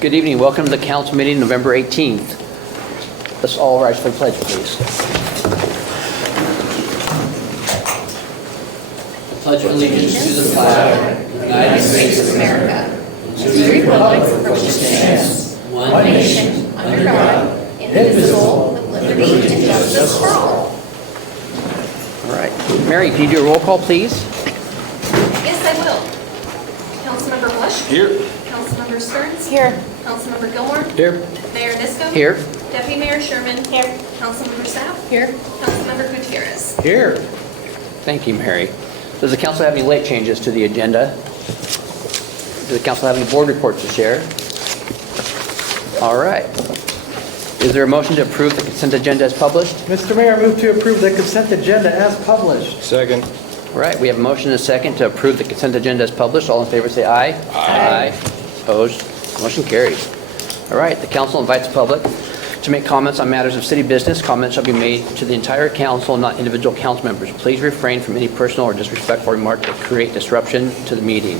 Good evening. Welcome to the council meeting, November 18th. Let's all rise for the pledge, please. Pledge allegiance to the flag of the United States of America, and to the republic for which it stands, one nation, under God, indivisible, with liberty and justice for all. All right. Mary, can you do a roll call, please? Yes, I will. Councilmember Bush? Here. Councilmember Stearns? Here. Councilmember Gilmore? Here. Mayor Nisco? Here. Deputy Mayor Sherman? Here. Councilmember Sapp? Here. Councilmember Gutierrez? Here. Thank you, Mary. Does the council have any late changes to the agenda? Does the council have any board reports to share? All right. Is there a motion to approve the consent agenda as published? Mr. Mayor, I move to approve the consent agenda as published. Second. All right, we have a motion and a second to approve the consent agenda as published. All in favor say aye. Aye. Opposed? Motion carries. All right, the council invites the public to make comments on matters of city business. Comments shall be made to the entire council, not individual council members. Please refrain from any personal or disrespectful remark that create disruption to the meeting.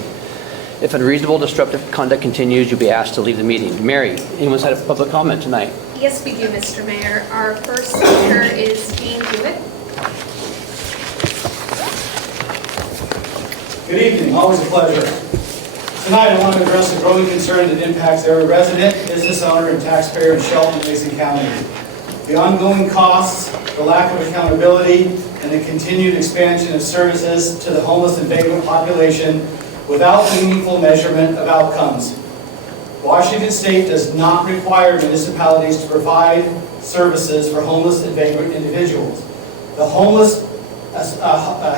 If unreasonable, disruptive conduct continues, you'll be asked to leave the meeting. Mary, anyone's had a public comment tonight? Yes, we do, Mr. Mayor. Our first speaker is Dean Hewitt. Good evening, always a pleasure. Tonight I want to address a growing concern that impacts every resident, business owner, and taxpayer in Shelton and Mason County. The ongoing costs, the lack of accountability, and the continued expansion of services to the homeless and vagrant population without meaningful measurement of outcomes. Washington State does not require municipalities to provide services for homeless and vagrant individuals. The Homeless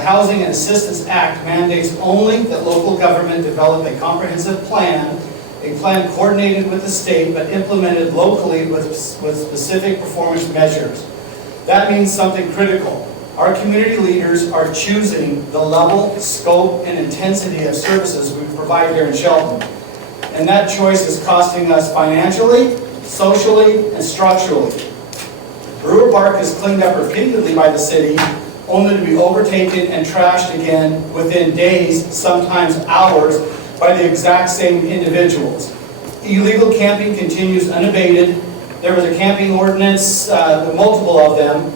Housing and Assistance Act mandates only that local government develop a comprehensive plan, a plan coordinated with the state but implemented locally with specific performance measures. That means something critical. Our community leaders are choosing the level, scope, and intensity of services we provide here in Shelton. And that choice is costing us financially, socially, and structurally. Brewer Park is cleaned up repeatedly by the city, only to be overtaken and trashed again within days, sometimes hours, by the exact same individuals. Illegal camping continues unabated. There was a camping ordinance, multiple of them,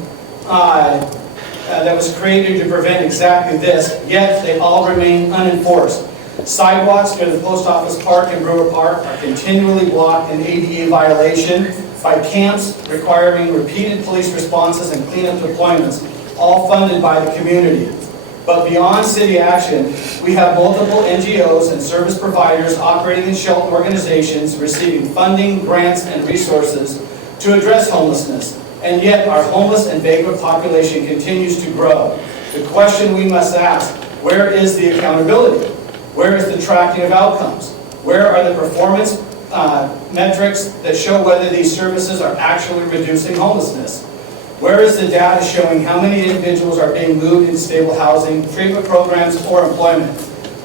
that was created to prevent exactly this, yet they all remain unenforced. Sidewalks near the post office park and Brewer Park are continually blocked in ADA violation by camps requiring repeated police responses and cleanup deployments, all funded by the community. But beyond city action, we have multiple NGOs and service providers operating in Shelton organizations receiving funding, grants, and resources to address homelessness. And yet our homeless and vagrant population continues to grow. The question we must ask, where is the accountability? Where is the tracking of outcomes? Where are the performance metrics that show whether these services are actually reducing homelessness? Where is the data showing how many individuals are being moved into stable housing, treatment programs, or employment?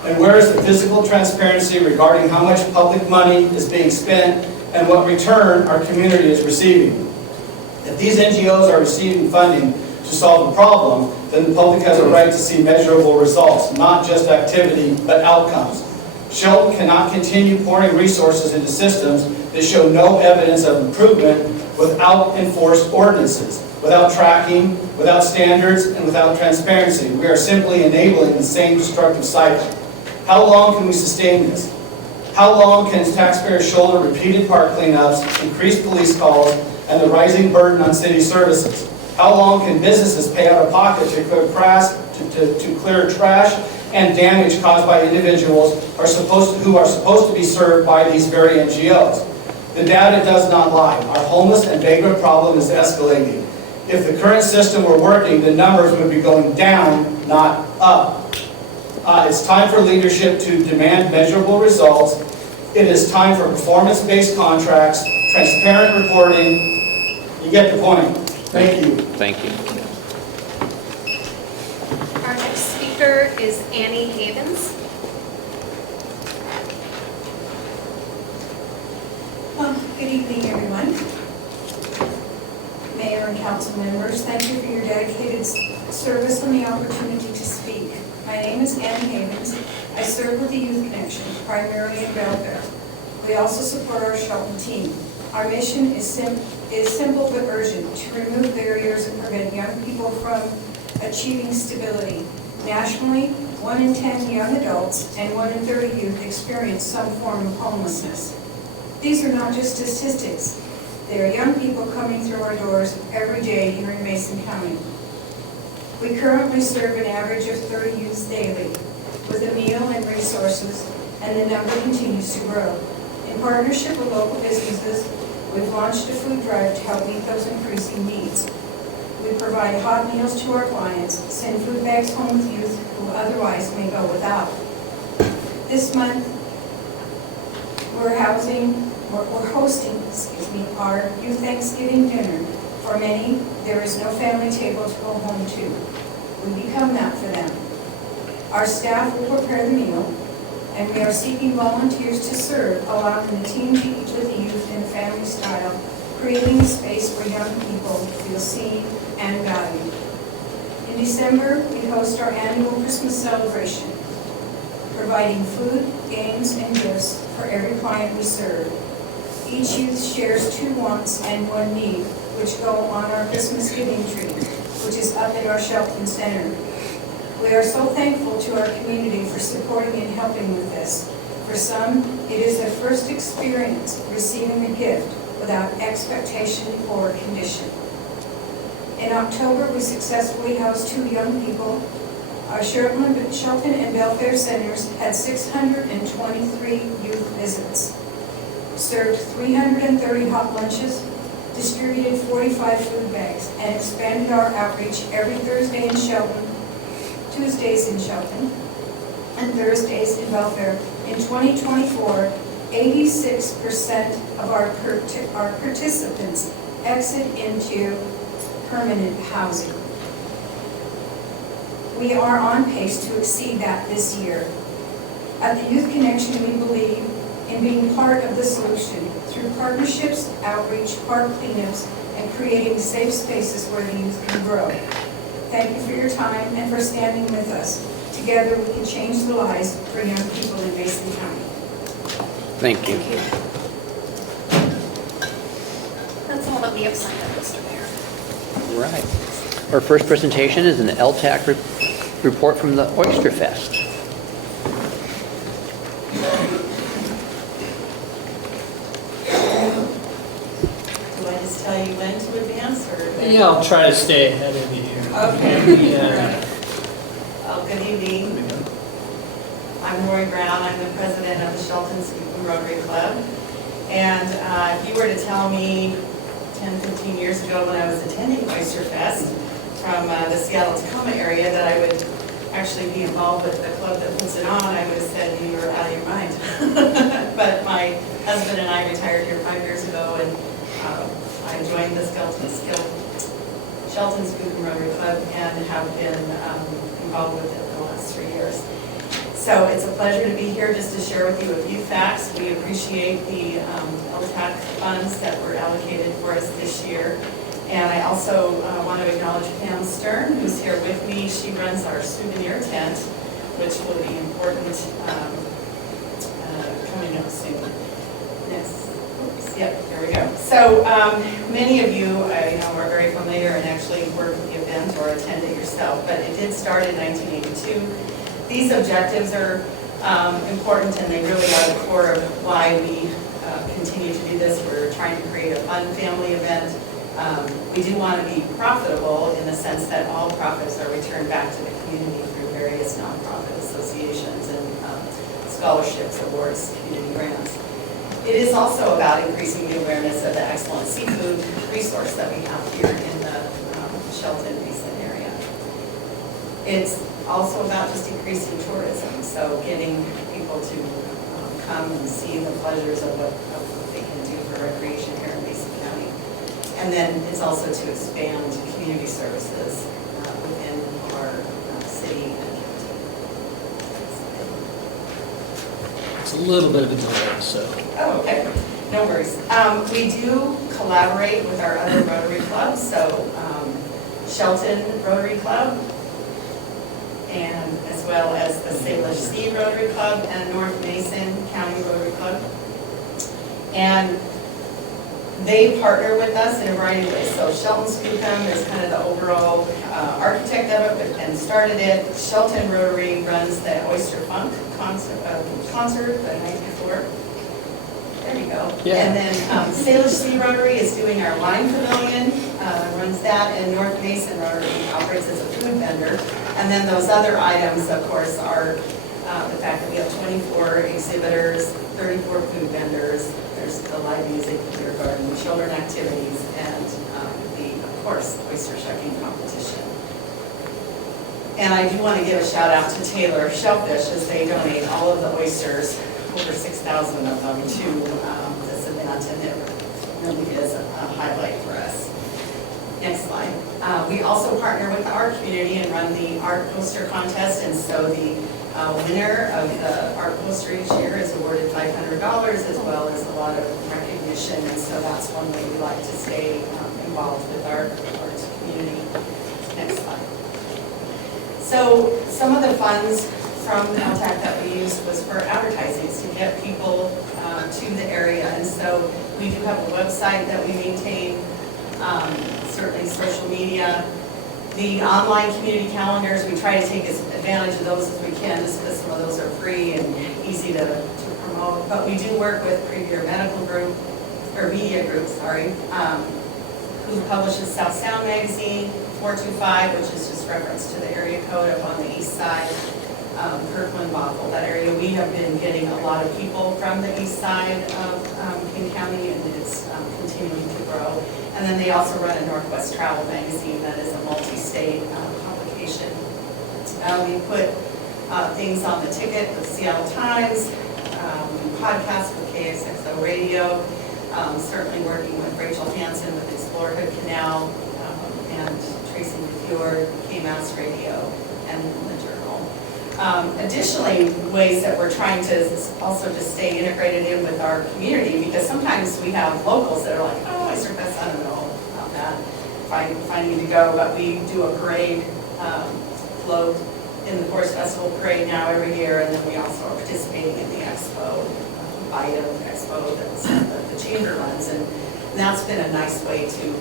And where is the physical transparency regarding how much public money is being spent and what return our community is receiving? If these NGOs are receiving funding to solve the problem, then the public has a right to see measurable results, not just activity, but outcomes. Shelton cannot continue pouring resources into systems that show no evidence of improvement without enforced ordinances, without tracking, without standards, and without transparency. We are simply enabling the same destructive cycle. How long can we sustain this? How long can taxpayers shoulder repeated park cleanups, increased police calls, and the rising burden on city services? How long can businesses pay out of pocket to clear trash and damage caused by individuals who are supposed to be served by these very NGOs? The data does not lie. Our homeless and vagrant problem is escalating. If the current system were working, the numbers would be going down, not up. It's time for leadership to demand measurable results. It is time for performance-based contracts, transparent reporting. You get the point. Thank you. Thank you. Our next speaker is Annie Havens. Good evening, everyone. Mayor and council members, thank you for your dedicated service and the opportunity to speak. My name is Annie Havens. I serve with the Youth Connection, primarily in Belleville. We also support our Shelton team. Our mission is simple but urgent, to remove barriers and prevent young people from achieving stability. Nationally, 1 in 10 young adults and 1 in 30 youth experience some form of homelessness. These are not just statistics. They are young people coming through our doors every day here in Mason County. We currently serve an average of 30 youths daily with a meal and resources, and the number continues to grow. In partnership with local businesses, we've launched a food drive to help meet those increasing needs. We provide hot meals to our clients, send food bags home with youth who otherwise may go without. This month, we're hosting our Youth Thanksgiving dinner. For many, there is no family table to go home to. We become that for them. Our staff will prepare the meal, and we are seeking volunteers to serve, allowing the team to eat with the youth in a family style, creating a space where young people feel seen and valued. In December, we host our annual Christmas celebration, providing food, games, and gifts for every client we serve. Each youth shares 2 wants and 1 need, which go on our Christmas giving tree, which is up at our Shelton Center. We are so thankful to our community for supporting and helping with this. For some, it is their first experience receiving a gift without expectation or condition. In October, we successfully housed 2 young people. Our Shelton and Belfair centers had 623 youth visits, served 330 hot lunches, distributed 45 food bags, and expanded our outreach every Thursday in Shelton, Tuesdays in Shelton, and Thursdays in Belfair. In 2024, 86% of our participants exit into permanent housing. We are on pace to exceed that this year. At the Youth Connection, we believe in being part of the solution through partnerships, outreach, park cleanups, and creating safe spaces where the youth can grow. Thank you for your time and for standing with us. Together, we can change the lives for young people in Mason County. Thank you. That's all that we have signed up, Mr. Mayor. All right. Our first presentation is an LTAC report from the Oyster Fest. Do I just tell you when to advance, or? Yeah, I'll try to stay ahead of you here. Okay. Yeah. Good evening. I'm Roy Brown. I'm the president of the Shelton Scoopin Rotary Club. And if you were to tell me 10, 15 years ago when I was attending Oyster Fest from the Seattle-Tacoma area that I would actually be involved with the club that puts it on, I would have said you were out of your mind. But my husband and I retired here 5 years ago, and I joined the Shelton Scoopin Rotary Club and have been involved with it the last 3 years. So it's a pleasure to be here just to share with you a few facts. We appreciate the LTAC funds that were allocated for us this year. And I also want to acknowledge Pam Stern, who's here with me. She runs our souvenir tent, which will be important coming up soon. Yes. Yep, there we go. So many of you, are very familiar and actually work with the event or attend it yourself, but it did start in 1982. These objectives are important, and they really are the core of why we continue to do this. We're trying to create a fun family event. We do want to be profitable in the sense that all profits are returned back to the community through various nonprofit associations and scholarships, awards, community grants. It is also about increasing the awareness of the excellent seafood resource that we have here in the Shelton Basin area. It's also about just increasing tourism, so getting people to come and see the pleasures of what they can do for recreation here in Mason County. And then it's also to expand community services within our city and county. It's a little bit of a delay, so. Oh, okay, no worries. We do collaborate with our other Rotary clubs, so Shelton Rotary Club, and as well as the Salish Sea Rotary Club and North Mason County Rotary Club. And they partner with us in a variety of ways. So Shelton Skookum is kind of the overall architect of it and started it. Shelton Rotary runs the Oyster Funk concert the night before. There you go. Yeah. And then Salish Sea Rotary is doing our wine pavilion, runs that, and North Mason Rotary operates as a food vendor. And then those other items, of course, are the fact that we have 24 exhibitors, 34 food vendors, there's the live music, beer garden, children activities, and of course, oyster shucking competition. And I do want to give a shout out to Taylor Shellfish as they donate all of the oysters, over 6,000 of them, to this event, and it really is a highlight for us. Next slide. We also partner with the art community and run the art poster contest, and so the winner of the art poster each year is awarded $500 as well as a lot of recognition, and so that's one way we like to stay involved with our art community. Next slide. So some of the funds from LTAC that we used was for advertising, to get people to the area, and so we do have a website that we maintain, certainly social media. The online community calendars, we try to take advantage of those as we can, just because some of those are free and easy to promote. But we do work with Premier Medical Group, or Media Group, sorry, who publishes South Sound Magazine, 425, which is just reference to the area code up on the east side. Kirkland, Bothell, that area. We have been getting a lot of people from the east side of King County, and it's continuing to grow. And then they also run a Northwest Travel magazine that is a multi-state publication. We put things on the ticket with Seattle Times, podcasts with KXXO Radio, certainly working with Rachel Hansen with Explore Hood Canal, and Tracy McFjord, KMAS Radio, and the Journal. Additionally, ways that we're trying to also just stay integrated in with our community, because sometimes we have locals that are like, oh, Oyster Fest, I don't know about that, finding to go, but we do a parade float in the Forest Festival parade now every year, and then we also are participating in the expo, item expo that the chamber runs, and that's been a nice way to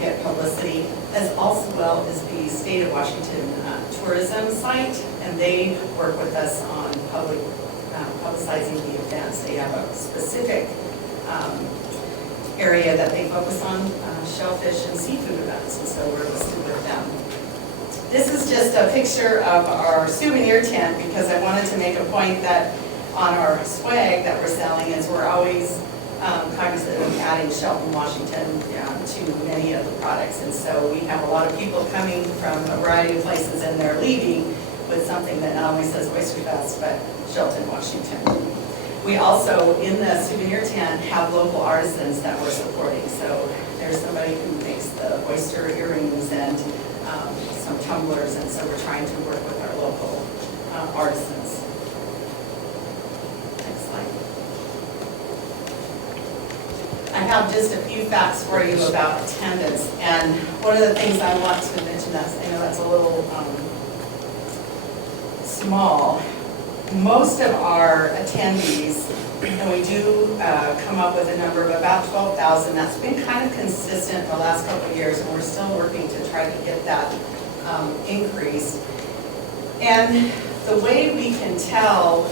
get publicity, as also well as the State of Washington tourism site, and they work with us on publicizing the events. They have a specific area that they focus on, shellfish and seafood events, and so we're listed with them. This is just a picture of our souvenir tent, because I wanted to make a point that on our swag that we're selling is we're always cognizant of adding Shelton, Washington to many of the products. And so we have a lot of people coming from a variety of places, and they're leaving with something that not only says Oyster Fest, but Shelton, Washington. We also, in the souvenir tent, have local artisans that we're supporting. So there's somebody who makes the oyster earrings and some tumblers, and so we're trying to work with our local artisans. Next slide. I have just a few facts for you about attendance, and one of the things I want to mention, I know that's a little small. Most of our attendees, and we do come up with a number of about 12,000. That's been kind of consistent the last couple of years, and we're still working to try to get that increased. And the way we can tell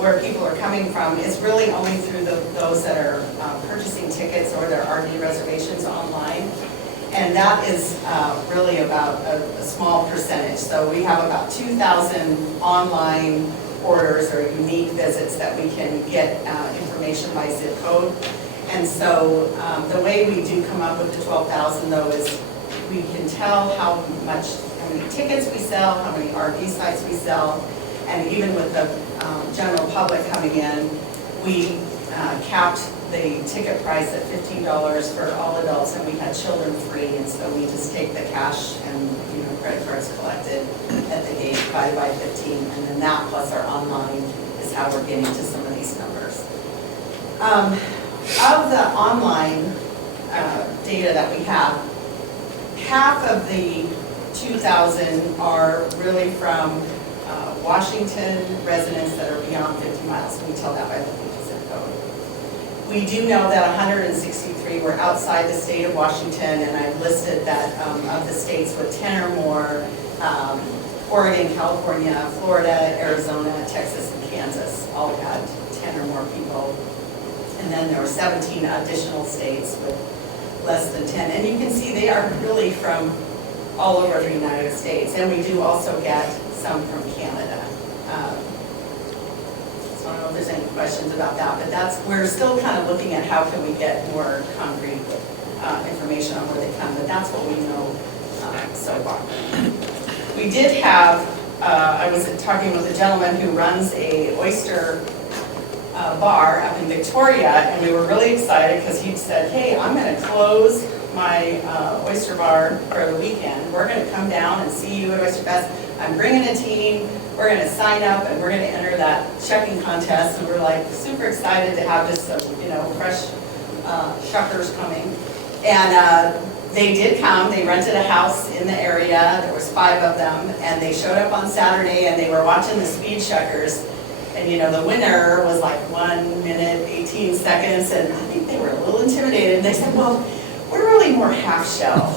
where people are coming from is really only through those that are purchasing tickets or their RV reservations online. And that is really about a small percentage. So we have about 2,000 online orders or unique visits that we can get information by zip code. And so the way we do come up with the 12,000 though is we can tell how many tickets we sell, how many RV sites we sell, and even with the general public coming in, we capped the ticket price at $15 for all adults, and we had children free, and so we just take the cash and credit cards collected at the gate, divided by 15, and then that plus our online is how we're getting to some of these numbers. Of the online data that we have, half of the 2,000 are really from Washington residents that are beyond 50 miles. We tell that by the zip code. We We do know that 163 were outside the state of Washington, and I've listed that of the states with 10 or more, Oregon, California, Florida, Arizona, Texas, and Kansas all had 10 or more people. And then there were 17 additional states with less than 10. And you can see they are really from all over the United States. And we do also get some from Canada. So I don't know if there's any questions about that, but we're still kind of looking at how can we get more concrete information on where they come, but that's what we know so far. We did have, I was talking with a gentleman who runs a oyster bar up in Victoria, and we were really excited because he said, hey, I'm going to close my oyster bar for the weekend. We're going to come down and see you at Oyster Fest. I'm bringing a team. We're going to sign up and we're going to enter that shucking contest. And we're like super excited to have just some, fresh shuckers coming. And they did come. They rented a house in the area. There was 5 of them, and they showed up on Saturday and they were watching the speed shuckers. And the winner was like 1 minute, 18 seconds, and I think they were a little intimidated. And they said, well, we're really more half shell.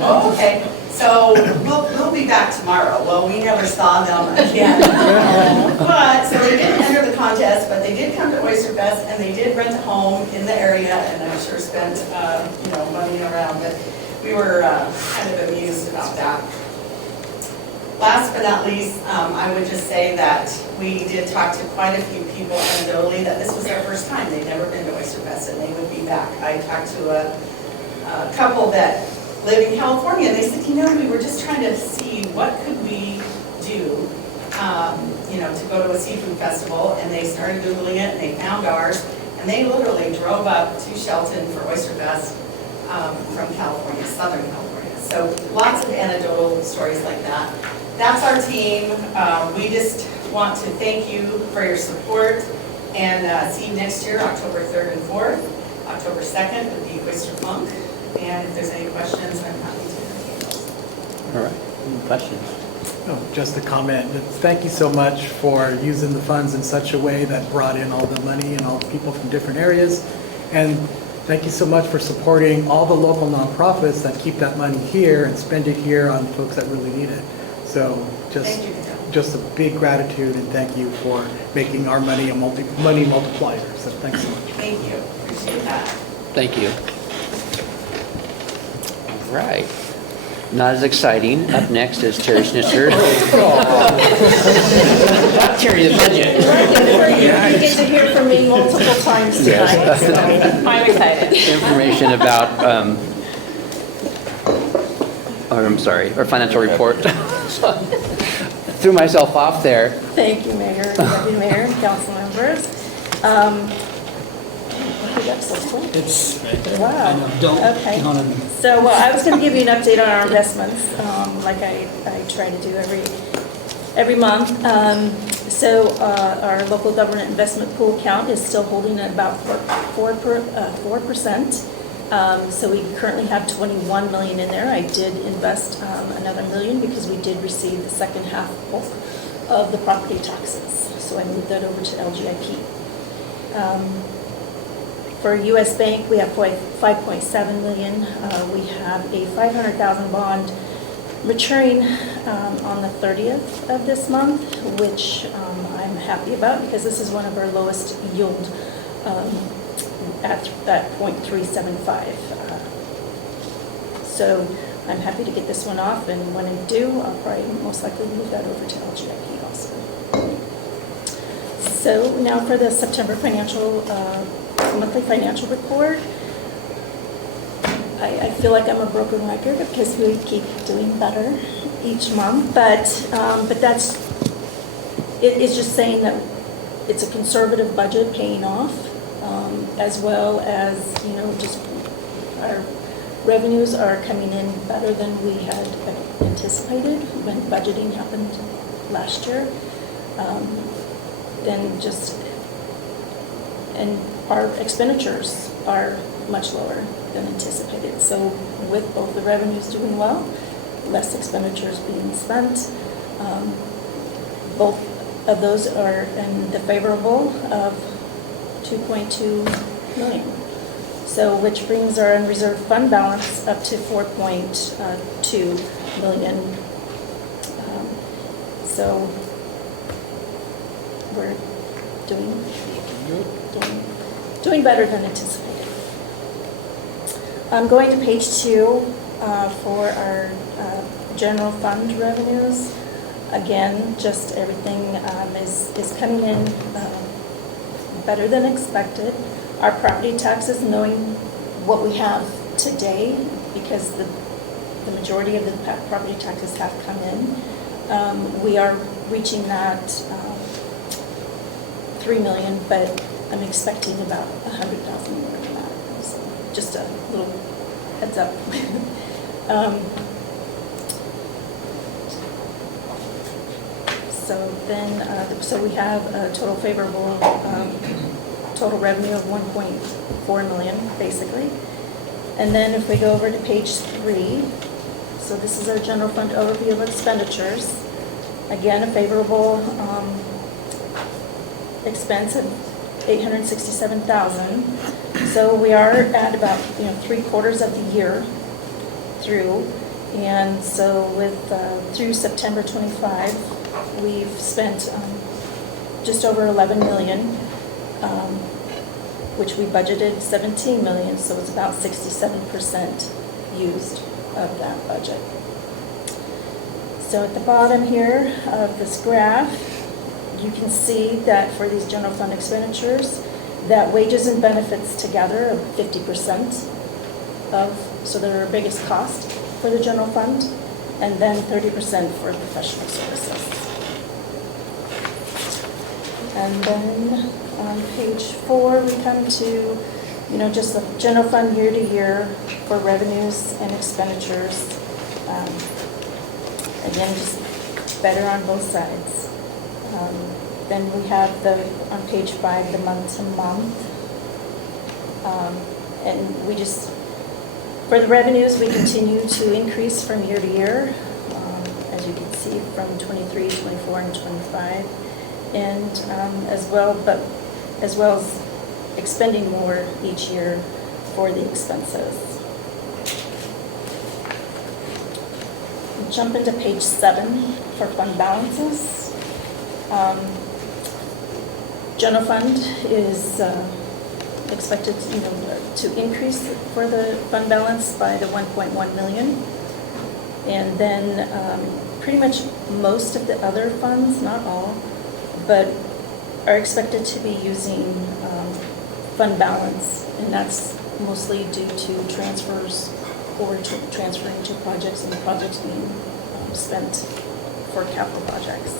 Oh, okay. So we'll be back tomorrow. Well, we never saw them again. But, so they didn't enter the contest, but they did come to Oyster Fest, and they did rent a home in the area, and I'm sure spent, money around. But we were kind of amused about that. Last but not least, I would just say that we did talk to quite a few people anecdotally that this was their first time. They'd never been to Oyster Fest, and they would be back. I talked to a couple that live in California, and they said, we were just trying to see what could we do, to go to a seafood festival, and they started Googling it, and they found ours, and they literally drove up to Shelton for Oyster Fest from California, Southern California. So lots of anecdotal stories like that. That's our team. We just want to thank you for your support, and see you next year, October 3rd and 4th, October 2nd with the Oyster Funk. And if there's any questions, I'm happy to entertain those. All right, any questions? Oh, just a comment. Thank you so much for using the funds in such a way that brought in all the money and all the people from different areas. And thank you so much for supporting all the local nonprofits that keep that money here and spend it here on folks that really need it. So Thank you. just a big gratitude and thank you for making our money a money multiplier. So thanks so much. Thank you. Appreciate that. Thank you. All right. Not as exciting. Up next is Terry Schnitzer. Terry, the budget. You get to hear from me multiple times tonight, so I'm excited. Information about, our financial report. Threw myself off there. Thank you, Mayor, Deputy Mayor, and council members. Up so quick. It's right there. Wow. I know, don't Okay. count on me. So I was going to give you an update on our investments, like I try to do every month. Our local government investment pool account is still holding at about 4%. So we currently have 21 million in there. I did invest another million because we did receive the second half of the property taxes. So I moved that over to LGIP. For US Bank, we have 5.7 million. We have a 500,000 bond maturing on the 30th of this month, which I'm happy about because this is one of our lowest yield at 0.375. So I'm happy to get this one off, and when I do, I'll probably most likely move that over to LGIP also. So now for the September monthly financial report. I feel like I'm a broken record because we keep doing better each month, but it's just saying that it's a conservative budget paying off, as well as, just our revenues are coming in better than we had anticipated when budgeting happened last year. And our expenditures are much lower than anticipated. So with both the revenues doing well, less expenditures being spent, both of those are in the favorable of 2.2 million. So, which brings our unreserved fund balance up to 4.2 million. So, we're doing better than anticipated. I'm going to page 2 for our general fund revenues. Again, just everything is coming in better than expected. Our property taxes, knowing what we have today, because the majority of the property taxes have come in, we are reaching that 3 million, but I'm expecting about 100,000 more than that. So just a little heads up. So we have a total favorable total revenue of 1.4 million, basically. And then if we go over to page 3, so this is our general fund overview of expenditures. Again, a favorable expense of 867,000. So we are at about 3/4 of the year through, and so with through September 25, we've spent just over 11 million, which we budgeted 17 million, so it's about 67% used of that budget. So at the bottom here of this graph, you can see that for these general fund expenditures, that wages and benefits together are 50% of, so they're our biggest cost for the general fund, and then 30% for professional services. And then on page 4, we come to, just the general fund year to year for revenues and expenditures. Again, just better on both sides. Then we have on page 5, the month to month. And we just, for the revenues, we continue to increase from year to year, as you can see from 23, 24, and 25. And as well as expending more each year for the expenses. We'll jump into page 7 for fund balances. General fund is expected to increase for the fund balance by the 1.1 million. And then pretty much most of the other funds, not all, but are expected to be using fund balance, and that's mostly due to transfers or transferring to projects and the projects being spent for capital projects.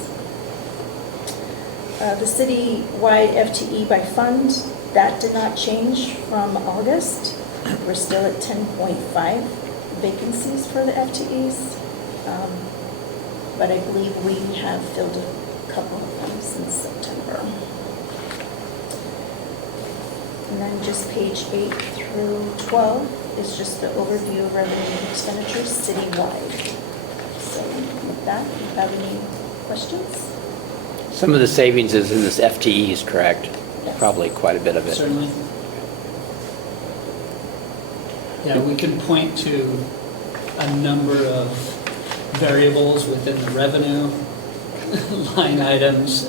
The city-wide FTE by fund, that did not change from August. We're still at 10.5 vacancies for the FTEs, but I believe we have filled a couple of them since September. And then just page 8 through 12 is just the overview of revenue and expenditures citywide. So with that, do you have any questions? Some of the savings is in this FTEs, correct? Yes. Probably quite a bit of it. Certainly. Yeah, we can point to a number of variables within the revenue line items.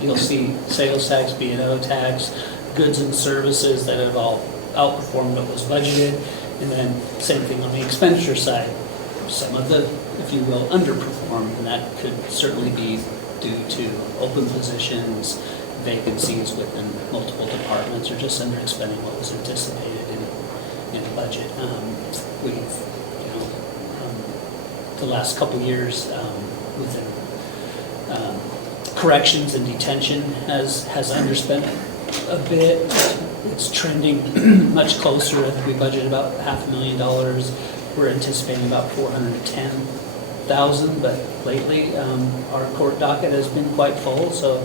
You'll see sales tax, B&O tax, goods and services that have all outperformed what was budgeted. And then same thing on the expenditure side. Some of the, if you will, underperformed, and that could certainly be due to open positions, vacancies within multiple departments, or just underexpending what was anticipated in the budget. The last couple years within corrections and detention has underspent a bit. It's trending much closer. I think we budgeted about $500,000. We're anticipating about $410,000, but lately our court docket has been quite full, so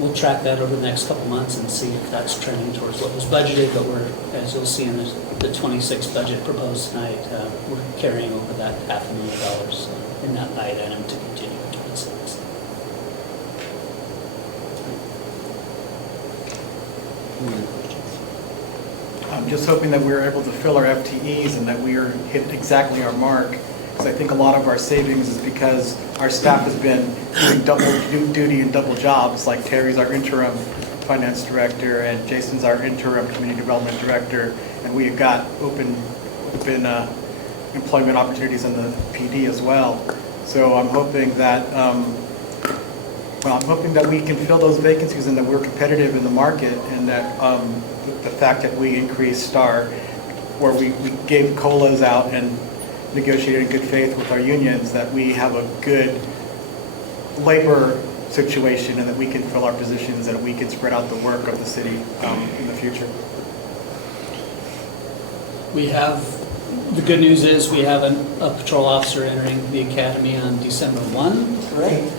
we'll track that over the next couple months and see if that's trending towards what was budgeted. But we're, as you'll see in the 26 budget proposed tonight, we're carrying over that $500,000 in that line item to continue in 26. I'm just hoping that we're able to fill our FTEs and that we are hit exactly our mark. Because I think a lot of our savings is because our staff has been doing double duty and double jobs, like Terry's our interim finance director and Jason's our interim community development director, and we have got open employment opportunities in the PD as well. So I'm hoping that we can fill those vacancies and that we're competitive in the market, and that the fact that we increased where we gave COLAs out and negotiated in good faith with our unions, that we have a good labor situation and that we can fill our positions and we can spread out the work of the city in the future. The good news is we have a patrol officer entering the academy on December 1, correct?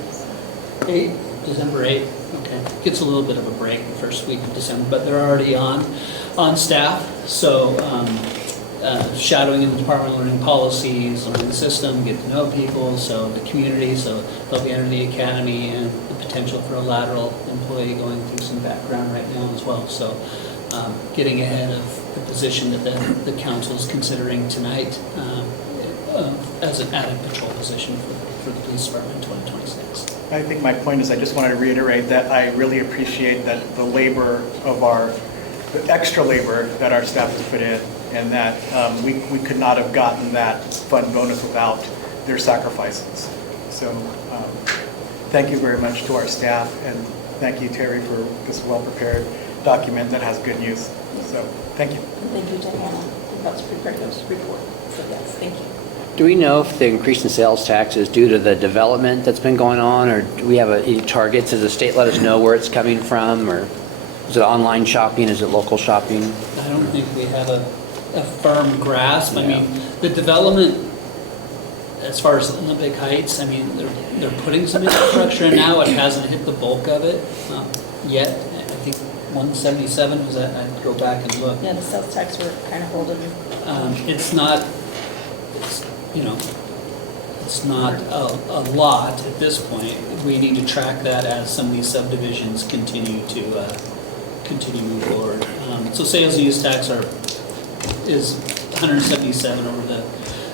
8, December 8, okay. Gets a little bit of a break the first week of December, but they're already on staff. So shadowing in the department, learning policies, learning the system, get to know people, so the community, so they'll be entering the academy, and the potential for a lateral employee going through some background right now as well. So getting ahead of the position that the council is considering tonight as an added patrol position for the police department in 2026. I think my point is I just wanted to reiterate that I really appreciate that the extra labor that our staff has put in, and that we could not have gotten that fund bonus without their sacrifices. So thank you very much to our staff, and thank you, Terry, for this well-prepared document that has good news. So thank you. Thank you to Hannah, who helps prepare this report. So yes, thank you. Do we know if the increase in sales tax is due to the development that's been going on, or do we have any targets? Does the state let us know where it's coming from, or is it online shopping? Is it local shopping? I don't think we have a firm grasp. I Yeah. mean, the development, as far as Olympic Heights, I mean, they're putting some infrastructure in now. It hasn't hit the bulk of it yet. I think 177 was that. I'd go back and look. Yeah, the sales tax were kind of holding. It's not a lot at this point. We need to track that as some of these subdivisions continue to move forward. So sales and use tax is 177 over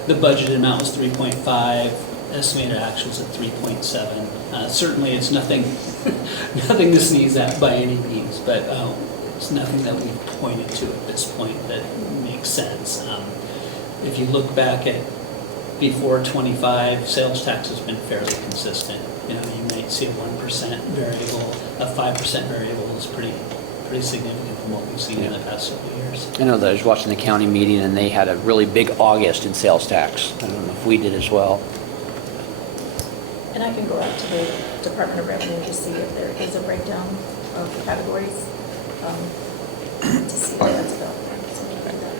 the budgeted amount was 3.5, estimated actuals at 3.7. Certainly it's nothing to sneeze at by any means, but it's nothing that we've pointed to at this point that makes sense. If you look back at before 25, sales tax has been fairly consistent. You might see a 1% variable, a 5% variable is pretty significant from what we've seen in the past several years. I know that I was watching the county meeting, and they had a really big August in sales tax. I don't know if we did as well. And I can go out to the Department of Revenue to see if there is a breakdown of the categories, to see what that's about. Something like that.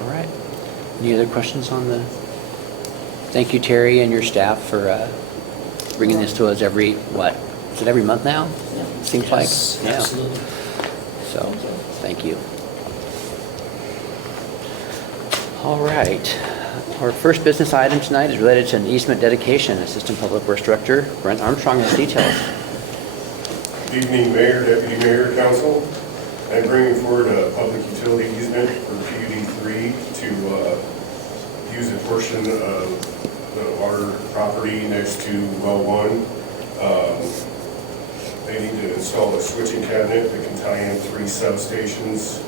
All right. Any other questions on the? Thank you, Terry, and your staff for bringing this to us every month now? Yeah. Seems Yes, like. Yeah. absolutely. So, thank you. All right. Our first business item tonight is related to an easement dedication. Assistant Public Works Director Brent Armstrong has details. Good evening, Mayor, Deputy Mayor, Council. I'm bringing forward a public utility easement for PUD 3 to use a portion of the water property next to well 1. They need to install a switching cabinet that can tie in 3 substations.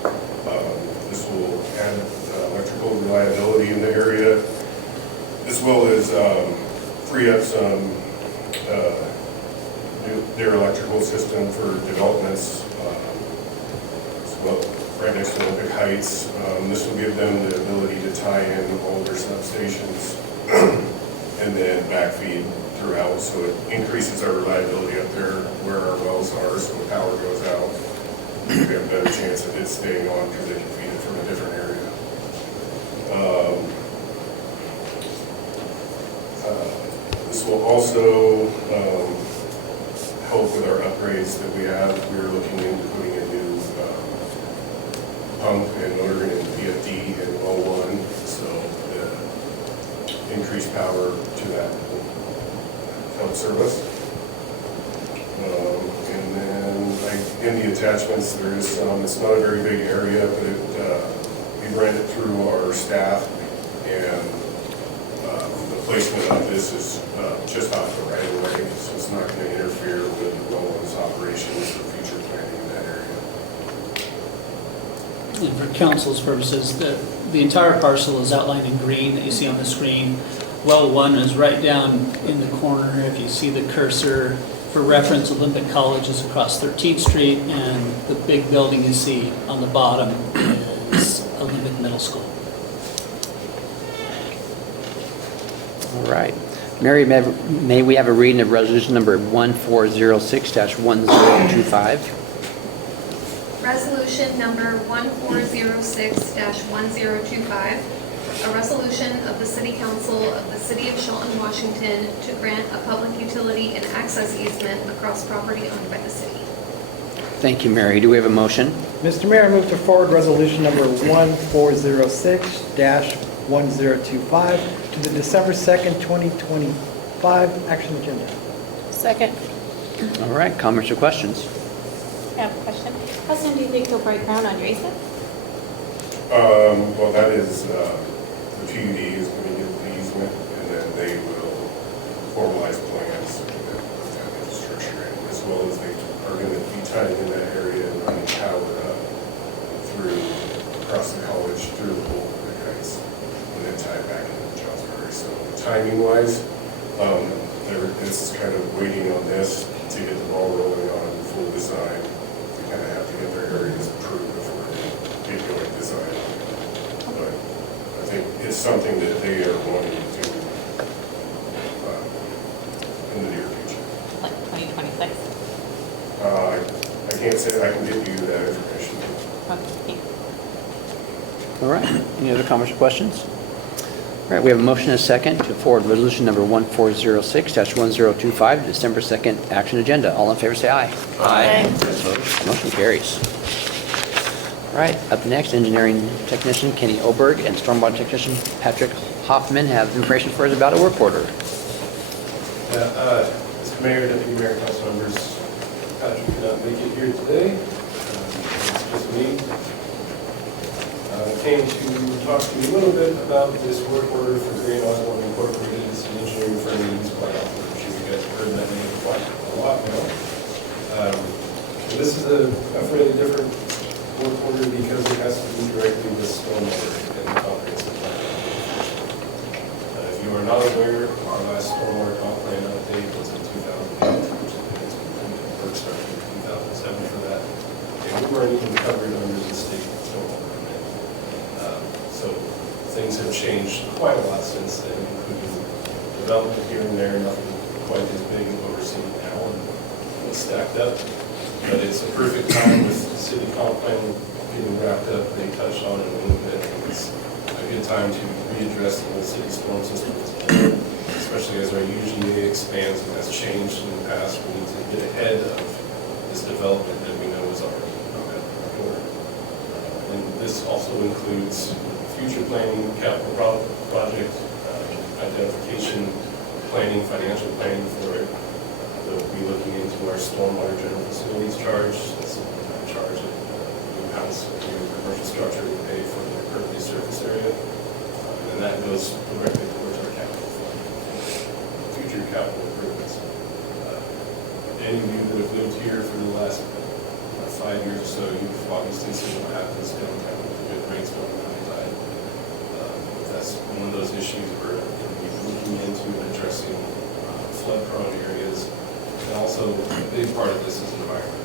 This will add electrical reliability in the area, as well as free up some their electrical system for developments as well, right next to Olympic Heights. This will give them the ability to tie in all their substations and then backfeed throughout, so it increases our reliability up there where our wells are, so when power goes out, we have a better chance of it staying on because they can feed it from a different area. This will also help with our upgrades that we have. We're looking into putting a new pump and motor in VFD and well 1, so increased power to that will help service. And then I In the attachments, there is some, it's not a very big area, but we ran it through our staff, and the placement of this is just off the right of way, so it's not going to interfere with Roland's operations or future planning in that area. And for council's purposes, the entire parcel is outlined in green that you see on the screen. Well 1 is right down in the corner. If you see the cursor, for reference, Olympic College is across 13th Street, and the big building you see on the bottom is Olympic Middle School. All right. Mary, may we have a reading of resolution number 1406-1025? Resolution number 1406-1025, a resolution of the City Council of the City of Shelton, Washington, to grant a public utility and access easement across property owned by the city. Thank you, Mary. Do we have a motion? Mr. Mayor, I move to forward resolution number 1406-1025 to the December 2nd, 2025 action agenda. Second. All right, comments or questions? I have a question. How soon do you think you'll break ground on your easement? Well, that is, the PUD is going to get the easement, and then they will formalize plans and put that infrastructure in, as well as they are going to be tying in that area and running power up through, across the college, through the whole Olympic Heights, and then tie it back into Johnsbury. So timing-wise, it's kind of waiting on this to get the ball rolling on full design. They kind of have to get their areas approved before they get going design. But I think it's something that they are wanting to do in the near future. Like 2026? I can't say, I can give you that information. Okay. All right. Any other comments or questions? All right, we have a motion and a second to forward resolution number 1406-1025 to December 2nd action agenda. All in favor say aye. Aye. Opposed? Motion carries. All right, up next, engineering technician Kenny Oberg and stormwater technician Patrick Hoffman have information for us about a work order. Mr. Mayor, Deputy Mayor, council members, Patrick could not make it here today. It's just me. Came to talk to you a little bit about this work order for Green Osborne Incorporated. It's an engineering firm in East White. I'm sure you guys have heard that name quite a lot now. This is a fairly different work order because it has to do directly with stormwater and the comprehensive plan. If you are not aware, our last stormwater comp plan update was in 2008, which is work started in 2007 for that. And we weren't even covered under the state stormwater permit. So things have changed quite a lot since then, including development here and there, nothing quite as big as what we're seeing now, and it's stacked up. But it's a perfect time with the city comp plan getting wrapped up. They touched on it a little bit. It's a good time to readdress the whole city storm system as a whole, especially as our UGA expands and has changed in the past. We need to get ahead of this development that we know is already on that corner. And this also includes future planning, capital project identification, planning, financial planning for it. We'll be looking into our stormwater general facilities charge. That's a charge that new house, new commercial structure will pay for the impervious surface area. And that goes directly towards our capital fund, future capital improvements. Any of you that have lived here for the last 5 years or so, you've obviously seen what happens downtown with the good rainstorm and high tide. That's one of those issues we're going to be looking into addressing flood-prone areas. And also, a big part of this is environment.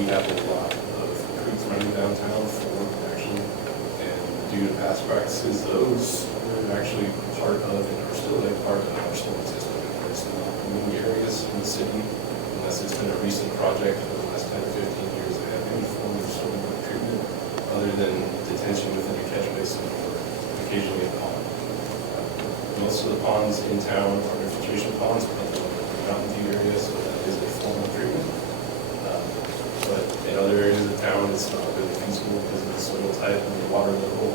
We have a lot of creeks running downtown for action, and due to past practices, those are actually part of and are still a part of our storm system. There's not many areas in the city, unless it's been a recent project for the last 10 or 15 years, that have any form of stormwater treatment other than detention within a catch basin or occasionally a pond. Most of the ponds in town are infiltration ponds, but they're Mountain View area, so that is a form of treatment. But in other areas of town, it's not really feasible because of the soil type and the water level.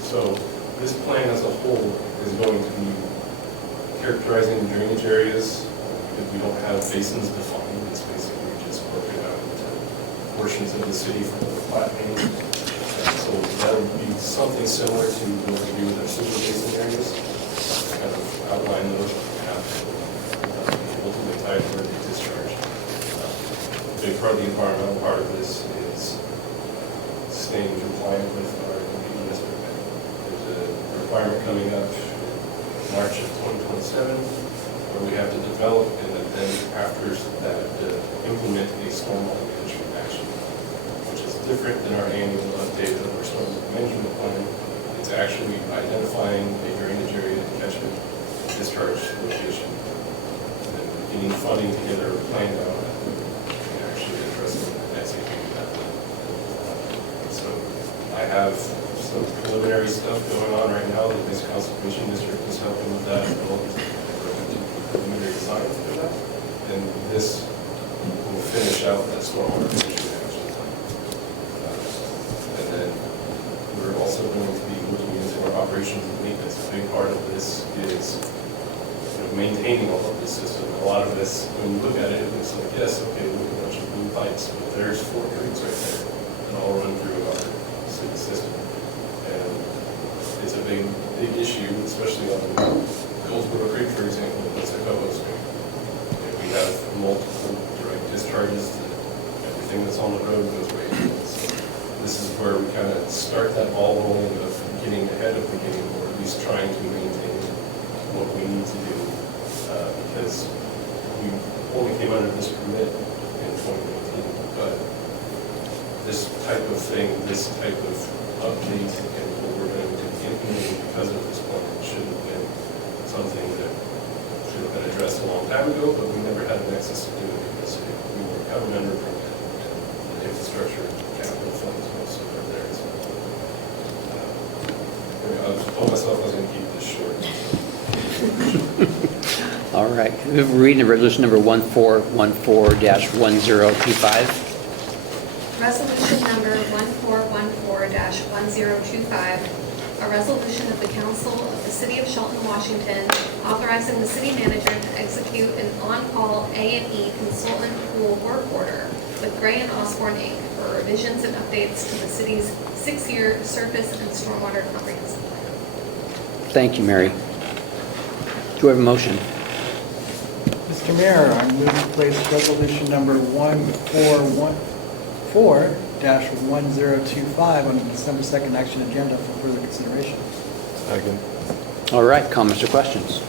So this plan as a whole is going to be characterizing the drainage areas because we don't have basins defined portions of the city from the plat main. So that would be something similar to what we do with our sewer basin areas, kind of outline those paths, ultimately tied to where they discharge. A big part of the environmental part of this is staying compliant with our EPS permit. There's a requirement coming up in March of 2027 where we have to develop and then after that implement a stormwater management action, which is different than our annual update of our stormwater management plan. It's actually identifying a drainage area and catchment discharge location and getting funding to get our plan out and actually addressing that SAP. So I have some preliminary stuff going on right now. The Base Conservation District is helping with that as well. Preliminary design for that. And this will finish out that stormwater management action plan. And then we're also going to be looking into our operations and maintenance. A big part of this is maintaining all of this system. A lot of this, when you look at it, it looks like, yes, okay, we have a bunch of blue pipes, but there's 4 creeks right there that all run through our city system. And it's a big issue, especially on Goldsboro Creek, for example, that's a Cobo Stream. And we have multiple direct discharges, everything that's on the road goes right into it. So this is where we kind of start that ball rolling of getting ahead of the game, or at least trying to maintain what we need to do, because we only came under this permit in 2019, but this type of thing, this type of update, and what we're going to implement because of this plan should have been something that should have been addressed a long time ago, but we never had a nexus to do it because we were coming under permit and the infrastructure capital funds also are there. So, I told myself I was going to keep this short. All right. We're reading resolution number 1414-1025. Resolution number 1414-1025, a resolution of the Council of the City of Shelton, Washington, authorizing the city manager to execute an on-call A&E consultant pool work order with Gray and Osborne Inc. for revisions and updates to the city's 6-year surface and stormwater comprehensive plan. Thank you, Mary. Do we have a motion? Mr. Mayor, I move to place resolution number 1414-1025 on the December 2nd action agenda for further consideration. Second. All right, comments or questions?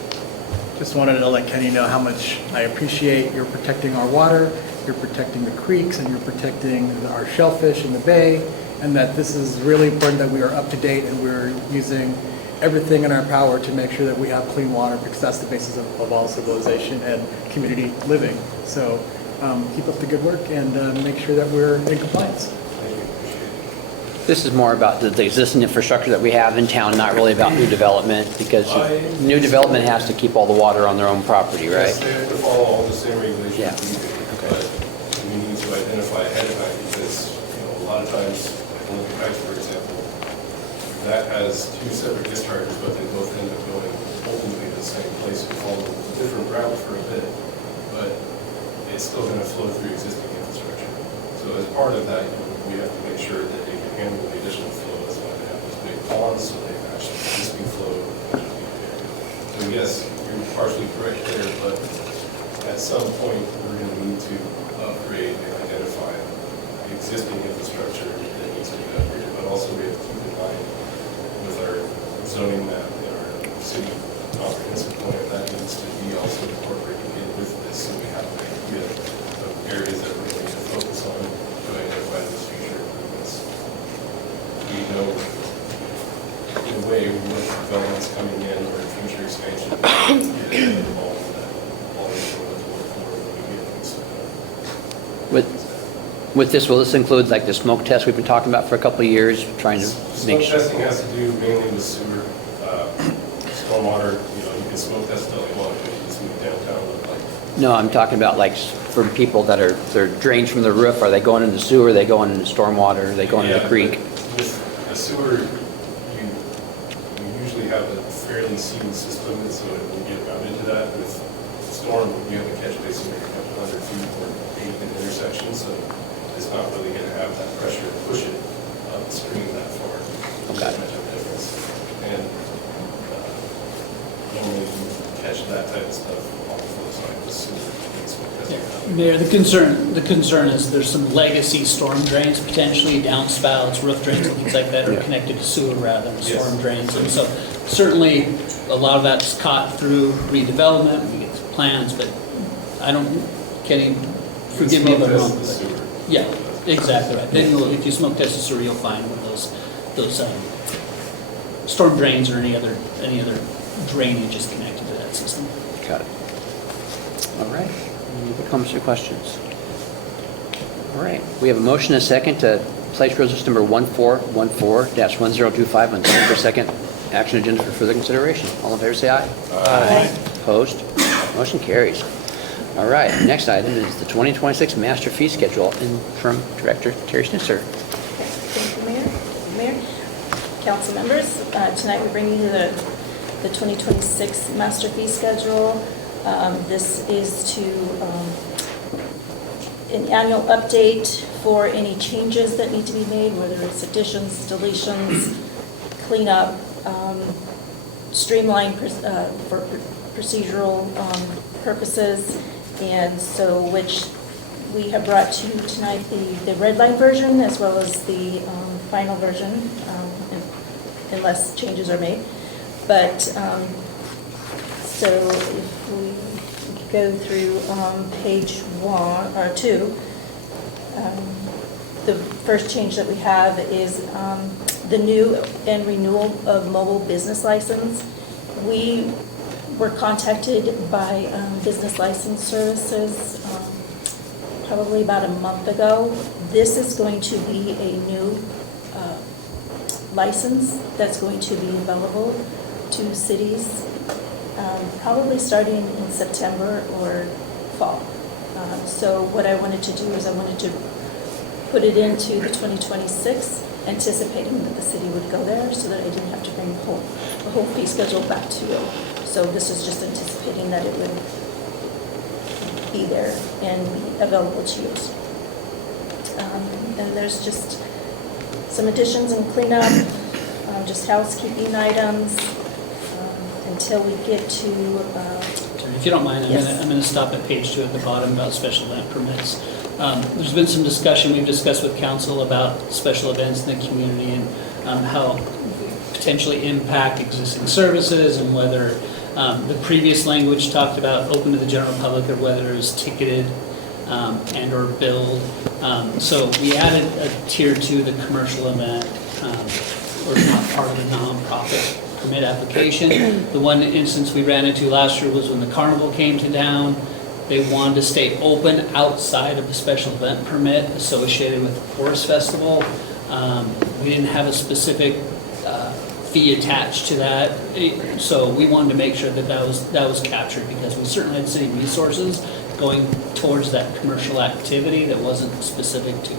Just wanted to let Kenny know how much I appreciate you're protecting our water, you're protecting the creeks, and you're protecting our shellfish in the bay, and that this is really important that we are up to date and we're using everything in our power to make sure that we have clean water, because that's the basis of all civilization and community living. So keep up the good work and make sure that we're in compliance. Thank you, appreciate it. This is more about the existing infrastructure that we have in town, not really about new development, because new development has to keep all the water on their own property, right? Yes, they have to follow all the same regulations Yeah. we do, but we need to identify ahead of time because, a lot of times, like Olympic Heights, for example, that has 2 separate discharges, but they both end up going ultimately to the same place. We follow a different route for a bit, but it's still going to flow through existing infrastructure. So as part of that, we have to make sure that they can handle the additional flow. That's why they have these big ponds, so they match the existing flow. So yes, you're partially correct there, but at some point, we're going to need to upgrade and identify the existing infrastructure that needs to be upgraded, but also we have to keep in mind with our zoning map and our city comprehensive plan, that needs to be also incorporated in with this, so we have an idea of areas that we're going to need to focus on to identify those future improvements. We know in a way what developments coming in or future expansion, get ahead of all of that, all of the work for when we get things done. With this, will this include like the smoke test we've been talking about for a couple of years, trying to make Smoke sure? testing has to do mainly with sewer, stormwater, you can smoke test LA water, you can just move downtown, like, No, I'm talking about like for people that are, they're drained from the roof, are they going into sewer, are they going into stormwater, are they going into the creek? With a sewer, you usually have a fairly sealed system, and so it will get around into that. With storm, you have a catch basin every couple hundred feet or 8 in intersections, so this not really gonna have that pressure to push it upstream that far. Okay. Much of a difference. And normally you catch that type of stuff off the side of the sewer. It's because of that. Mayor, the concern is there's some legacy storm drains, potentially downspouts, roof drains, and things like that are Yeah. connected to sewer rather than Yes. storm drains. And so certainly, a lot of that's caught through redevelopment, we get the plans, but I don't, Kenny, forgive me if I'm Smoke wrong. test the but- sewer. Yeah, exactly right. Then if you smoke test the sewer, you'll find one of those storm drains or any other drainage is connected to that system. Got it. All right. Any other comments or questions? All right. We have a motion and a second to place resolution number 1414-1025 on December 2nd action agenda for further consideration. All in favor, say aye. Aye. Opposed? Motion carries. All right. Next item is the 2026 master fee schedule, and from Director Terry Schnitzer. Thank you, Mayor. Mayor, council members, tonight we bring you the 2026 master fee schedule. This is to an annual update for any changes that need to be made, whether it's additions, deletions, cleanup, streamline for procedural purposes, and so which we have brought to you tonight the red line version as well as the final version, unless changes are made. But, so if we go through page 1 or 2, the first change that we have is the new and renewal of mobile business license. We were contacted by Business License Services probably about a month ago. This is going to be a new license that's going to be available to cities, probably starting in September or fall. So what I wanted to do is I wanted to put it into the 2026, anticipating that the city would go there so that I didn't have to bring the whole fee schedule back to you. So this is just anticipating that it would be there and be available to use. And there's just some additions and cleanup, just housekeeping items, until we get to, If you don't mind, Yes. I'm going to stop at page 2 at the bottom about special event permits. There's been some discussion, we've discussed with council about special events in the community and how potentially impact existing services and whether the previous language talked about open to the general public or whether it was ticketed and or billed. So we added a tier 2, the commercial event, or not part of the nonprofit permit application. The one instance we ran into last year was when the carnival came to town. They wanted to stay open outside of the special event permit associated with the Forest Festival. We didn't have a specific fee attached to that, so we wanted to make sure that that was captured because we certainly had city resources going towards that commercial activity that wasn't specific to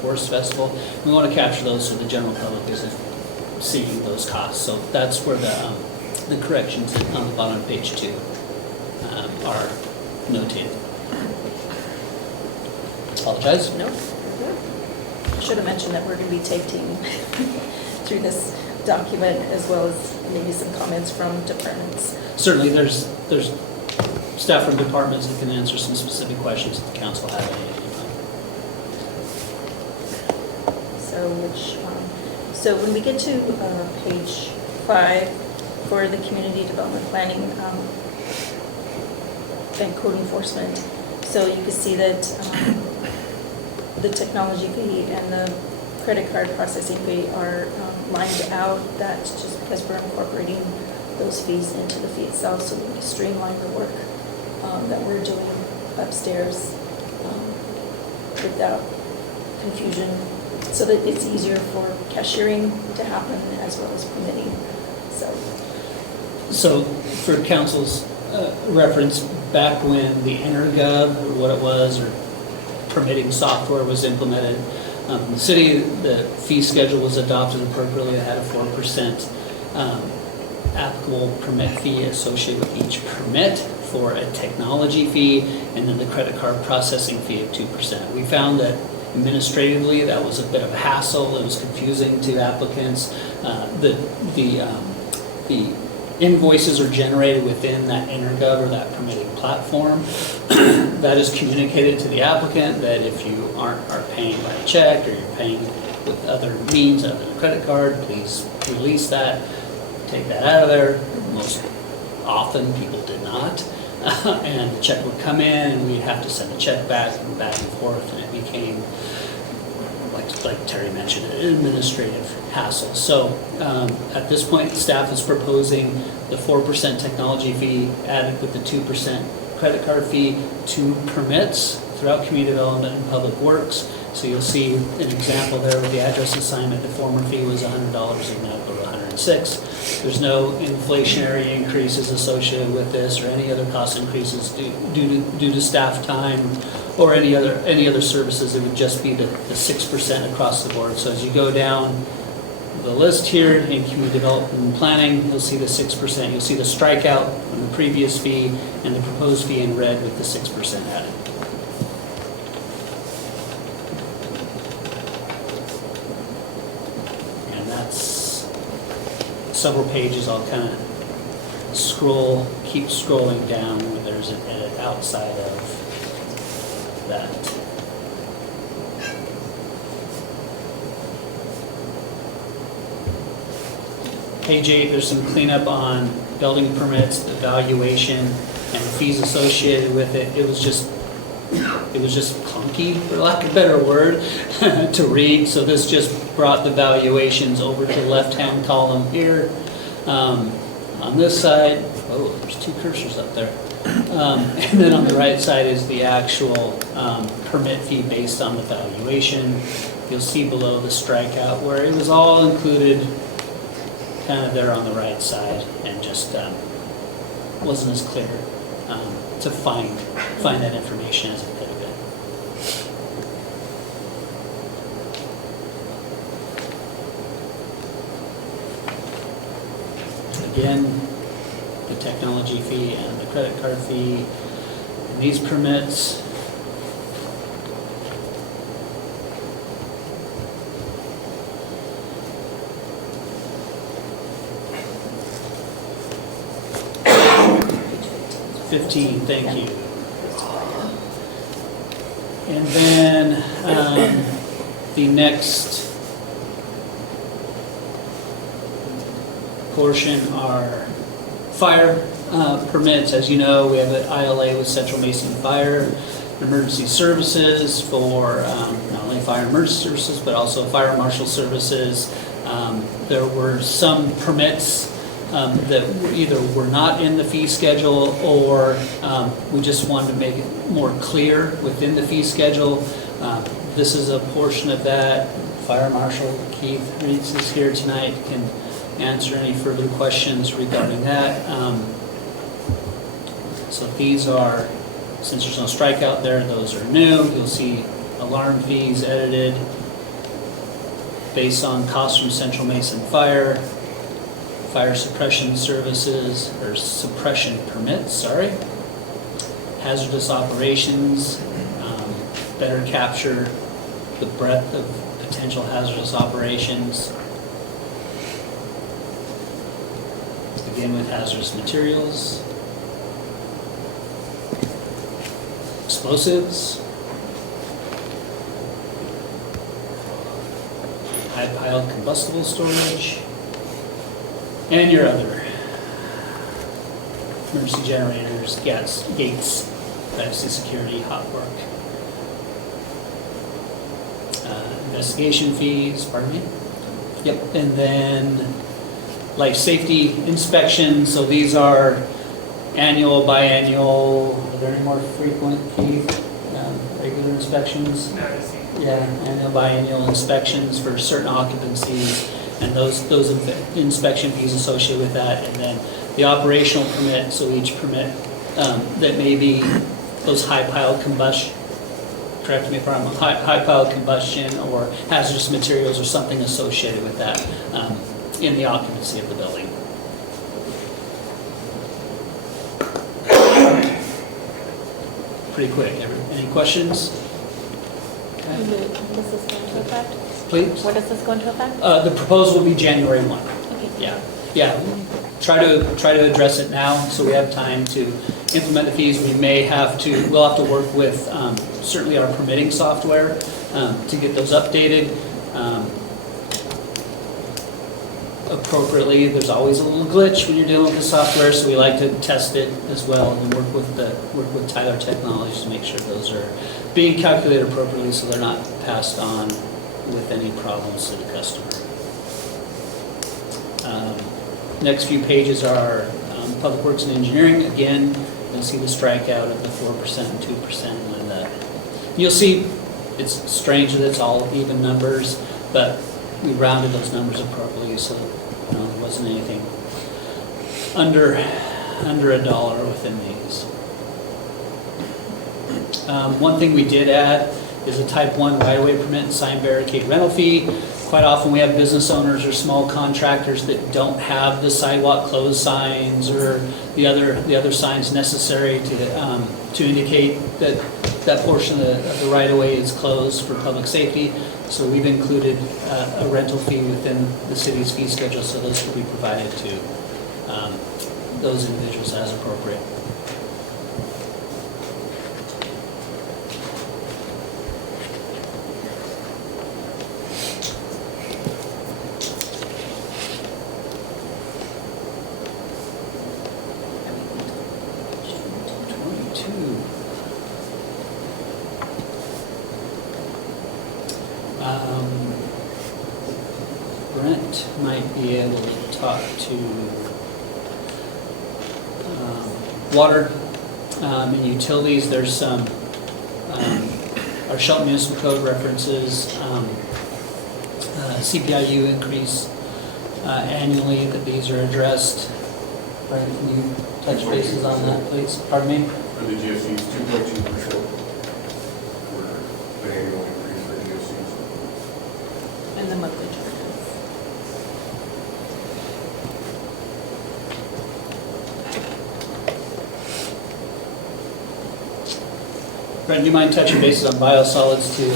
Forest Festival. We want to capture those so the general public isn't seeing those costs. So that's where the corrections on the bottom of page 2 are notated. Apologize. no? I should have mentioned that we're going to be tape teaming through this document as well as maybe some comments from departments. Certainly, there's staff from departments that can answer some specific questions if the council has any. So when we get to page 5 for the community development planning and code enforcement, so you can see that the technology fee and the credit card processing fee are lined out. That's just because we're incorporating those fees into the fee itself so we can streamline the work that we're doing upstairs without confusion, so that it's easier for cashiering to happen as well as permitting. So for council's reference, back when the EnerGov, or what it was, or permitting software was implemented, the city, the fee schedule was adopted appropriately. It had a 4% applicable permit fee associated with each permit for a technology fee, and then the credit card processing fee of 2%. We found that Administratively, that was a bit of a hassle. It was confusing to applicants. The invoices are generated within that Intergov or that permitting platform. That is communicated to the applicant that if you are paying by a check or you're paying with other means, other than a credit card, please release that, take that out of there. Most often, people did not. And the check would come in and we'd have to send the check back and forth, and it became, like Terry mentioned, an administrative hassle. So at this point, staff is proposing the 4% technology fee added with the 2% credit card fee to permits throughout community development and public works. So you'll see an example there with the address assignment. The former fee was $100 and now go to $106. There's no inflationary increases associated with this or any other cost increases due to staff time or any other services. It would just be the 6% across the board. So as you go down the list here in community development and planning, you'll see the 6%. You'll see the strikeout from the previous fee and the proposed fee in red with the 6% added. And that's several pages. I'll kind of keep scrolling down where there's an edit outside of that. Page 8, there's some cleanup on building permits, the valuation, and the fees associated with it. It was just clunky, for lack of a better word, to read. So this just brought the valuations over to the left-hand column here. On this side, oh, there's two cursors up there. And then on the right side is the actual permit fee based on the valuation. You'll see below the strikeout where it was all included kind of there on the right side, and just wasn't as clear to find that information as it could have been. Again, the technology fee and the credit card fee, and these permits. Thank you. And then the next portion are fire permits. As you know, we have an ILA with Central Mason Fire Emergency Services for not only fire emergency services, but also fire marshal services. There were some permits that either were not in the fee schedule, or we just wanted to make it more clear within the fee schedule. This is a portion of that. Fire Marshal Keith Reeds is here tonight, can answer any further questions regarding that. So these are, since there's no strikeout there, those are new. You'll see alarm fees edited based on costs from Central Mason Fire. Fire suppression services, or suppression permits, sorry. Hazardous operations, better capture the breadth of potential hazardous operations. Begin with hazardous materials. Explosives. High-piled combustible storage. And your other emergency generators, gates, privacy, security, hot work. Investigation fees, pardon me. Yep, and then life safety inspections. So these are annual, biannual, are there any more frequent, Keith? Regular inspections? Yeah, annual, biannual inspections for certain occupancies. And those inspection fees associated with that, and then the operational permit. So each permit that may be those high-piled combustion, correct me if I'm wrong, high-piled combustion or hazardous materials or something associated with that in the occupancy of the building. Pretty quick. Any questions? When does this go into effect? Please? When does this go into effect? The proposal will be January 1. Okay. Yeah. Try to address it now, so we have time to implement the fees. We'll have to work with certainly our permitting software to get those updated appropriately. There's always a little glitch when you're dealing with the software, so we like to test it as well and work with Tyler Technologies to make sure those are being calculated appropriately so they're not passed on with any problems to the customer. Next few pages are Public Works and Engineering. Again, you'll see the strikeout of the 4% and 2%. And you'll see it's strange that it's all even numbers, but we rounded those numbers appropriately so there wasn't anything under $1 within these. One thing we did add is a type 1 right-of-way permit and sign barricade rental fee. Quite often we have business owners or small contractors that don't have the sidewalk closed signs or the other signs necessary to indicate that that portion of the right-of-way is closed for public safety. So we've included a rental fee within the city's fee schedule, so those will be provided to those individuals as appropriate. Brent might be able to talk to water and utilities. There's some, our Shelton Municipal Code references CPIU increase annually, that these are addressed. Brent, can you touch bases on that, please? Pardon me? For the GSEs, 2.2% for the annual increase for GSEs. And the monthly charges. Brent, do you mind touching bases on biosolids too?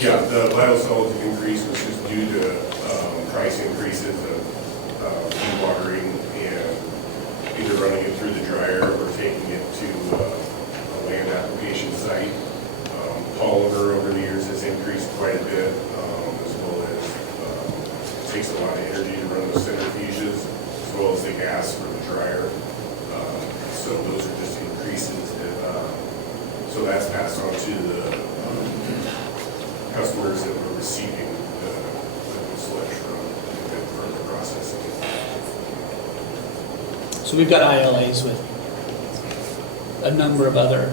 Yeah, the biosolids increase was just due to price increases of dewatering and either running it through the dryer or taking it to a land application site. Polymer over the years has increased quite a bit, as well as it takes a lot of energy to run those centrifuges, as well as the gas for the dryer. So those are just increases. So that's passed on to the customers that were receiving the sludge from further processing. So we've got ILAs with a number of other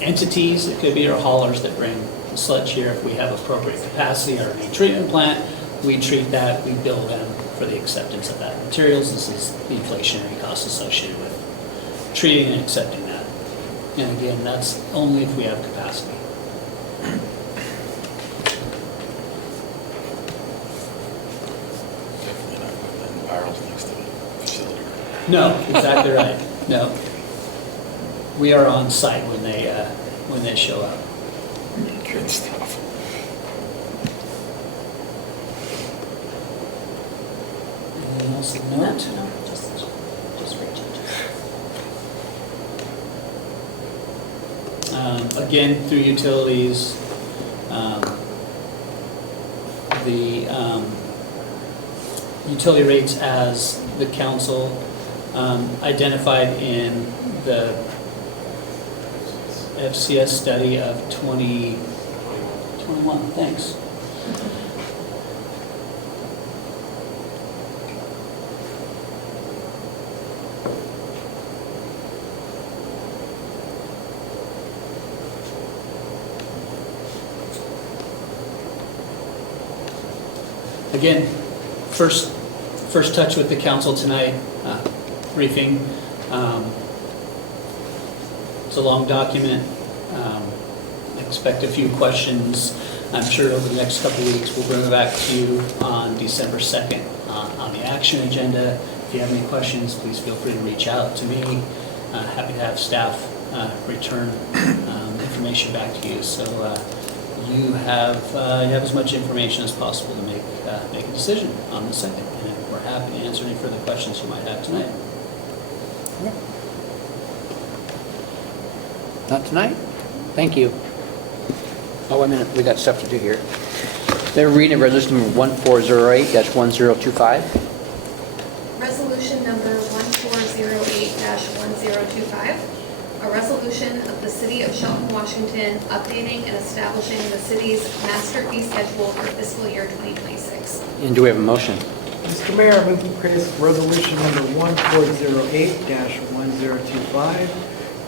entities. It could be our haulers that bring the sludge here. If we have appropriate capacity or any treatment plant, we treat that, we bill them for the acceptance of that materials. This is the inflationary costs associated with treating and accepting that. And again, that's only if we have capacity. Definitely not putting barrels next to the facility. No, exactly right. No. We are on site when they show up. Good stuff. Anything else to No, note? just for changes. Again, through utilities, the utility rates as the council identified in the FCS study of 2021. Thanks. Again, first touch with the council tonight, briefing. It's a long document. Expect a few questions. I'm sure over the next couple of weeks, we'll bring it back to you on December 2nd on the action agenda. If you have any questions, please feel free to reach out to me. Happy to have staff return information back to you. So you have as much information as possible to make a decision on the second. And we're happy to answer any further questions you might have tonight. Not tonight? Thank you. Oh, wait a minute, we got stuff to do here. They're reading resolution number 1408-1025. Resolution number 1408-1025, a resolution of the City of Shelton, Washington, updating and establishing the city's master fee schedule for fiscal year 2026. And do we have a motion? Mr. Mayor, I move to place resolution number 1408-1025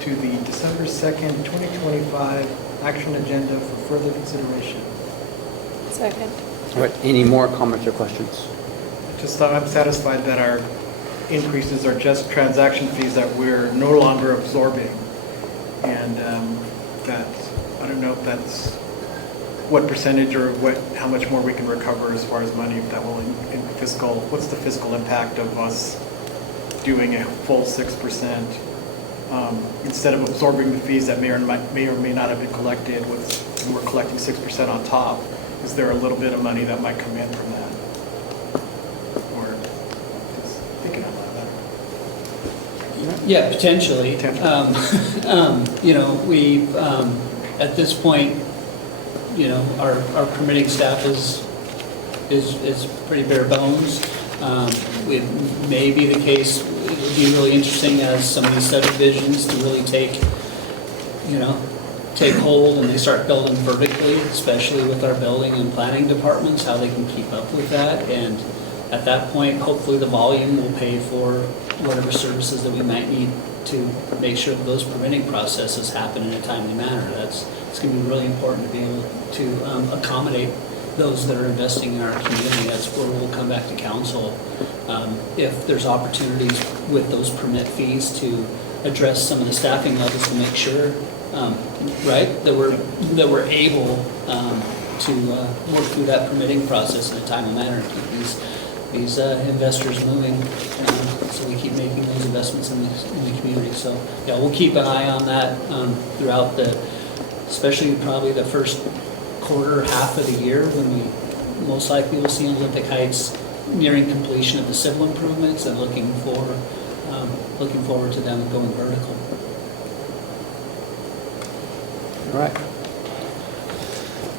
to the December 2nd, 2025 action agenda for further consideration. Second. All right, any more comments or questions? Just I'm satisfied that our increases are just transaction fees that we're no longer absorbing. And that, I don't know if that's what percentage or how much more we can recover as far as money, if that will in fiscal, what's the fiscal impact of us doing a full 6%? Instead of absorbing the fees that may or may not have been collected with, and we're collecting 6% on top, is there a little bit of money that might come in from that? Or just thinking out loud. Yeah, potentially. You know, we, at this point, you know, our permitting staff is pretty bare bones. It may be the case, it would be really interesting as some of these subdivisions to really take hold and they start building vertically, especially with our building and planning departments, how they can keep up with that. And at that point, hopefully the volume will pay for whatever services that we might need to make sure that those permitting processes happen in a timely manner. It's going to be really important to be able to accommodate those that are investing in our community. That's where we'll come back to council if there's opportunities with those permit fees to address some of the staffing levels to make sure, that we're able to work through that permitting process in a timely manner to keep these investors moving. So we keep making those investments in the community. So yeah, we'll keep an eye on that throughout especially probably the first quarter, half of the year, when we most likely will see Olympic Heights nearing completion of the civil improvements and looking forward to them going vertical. All right.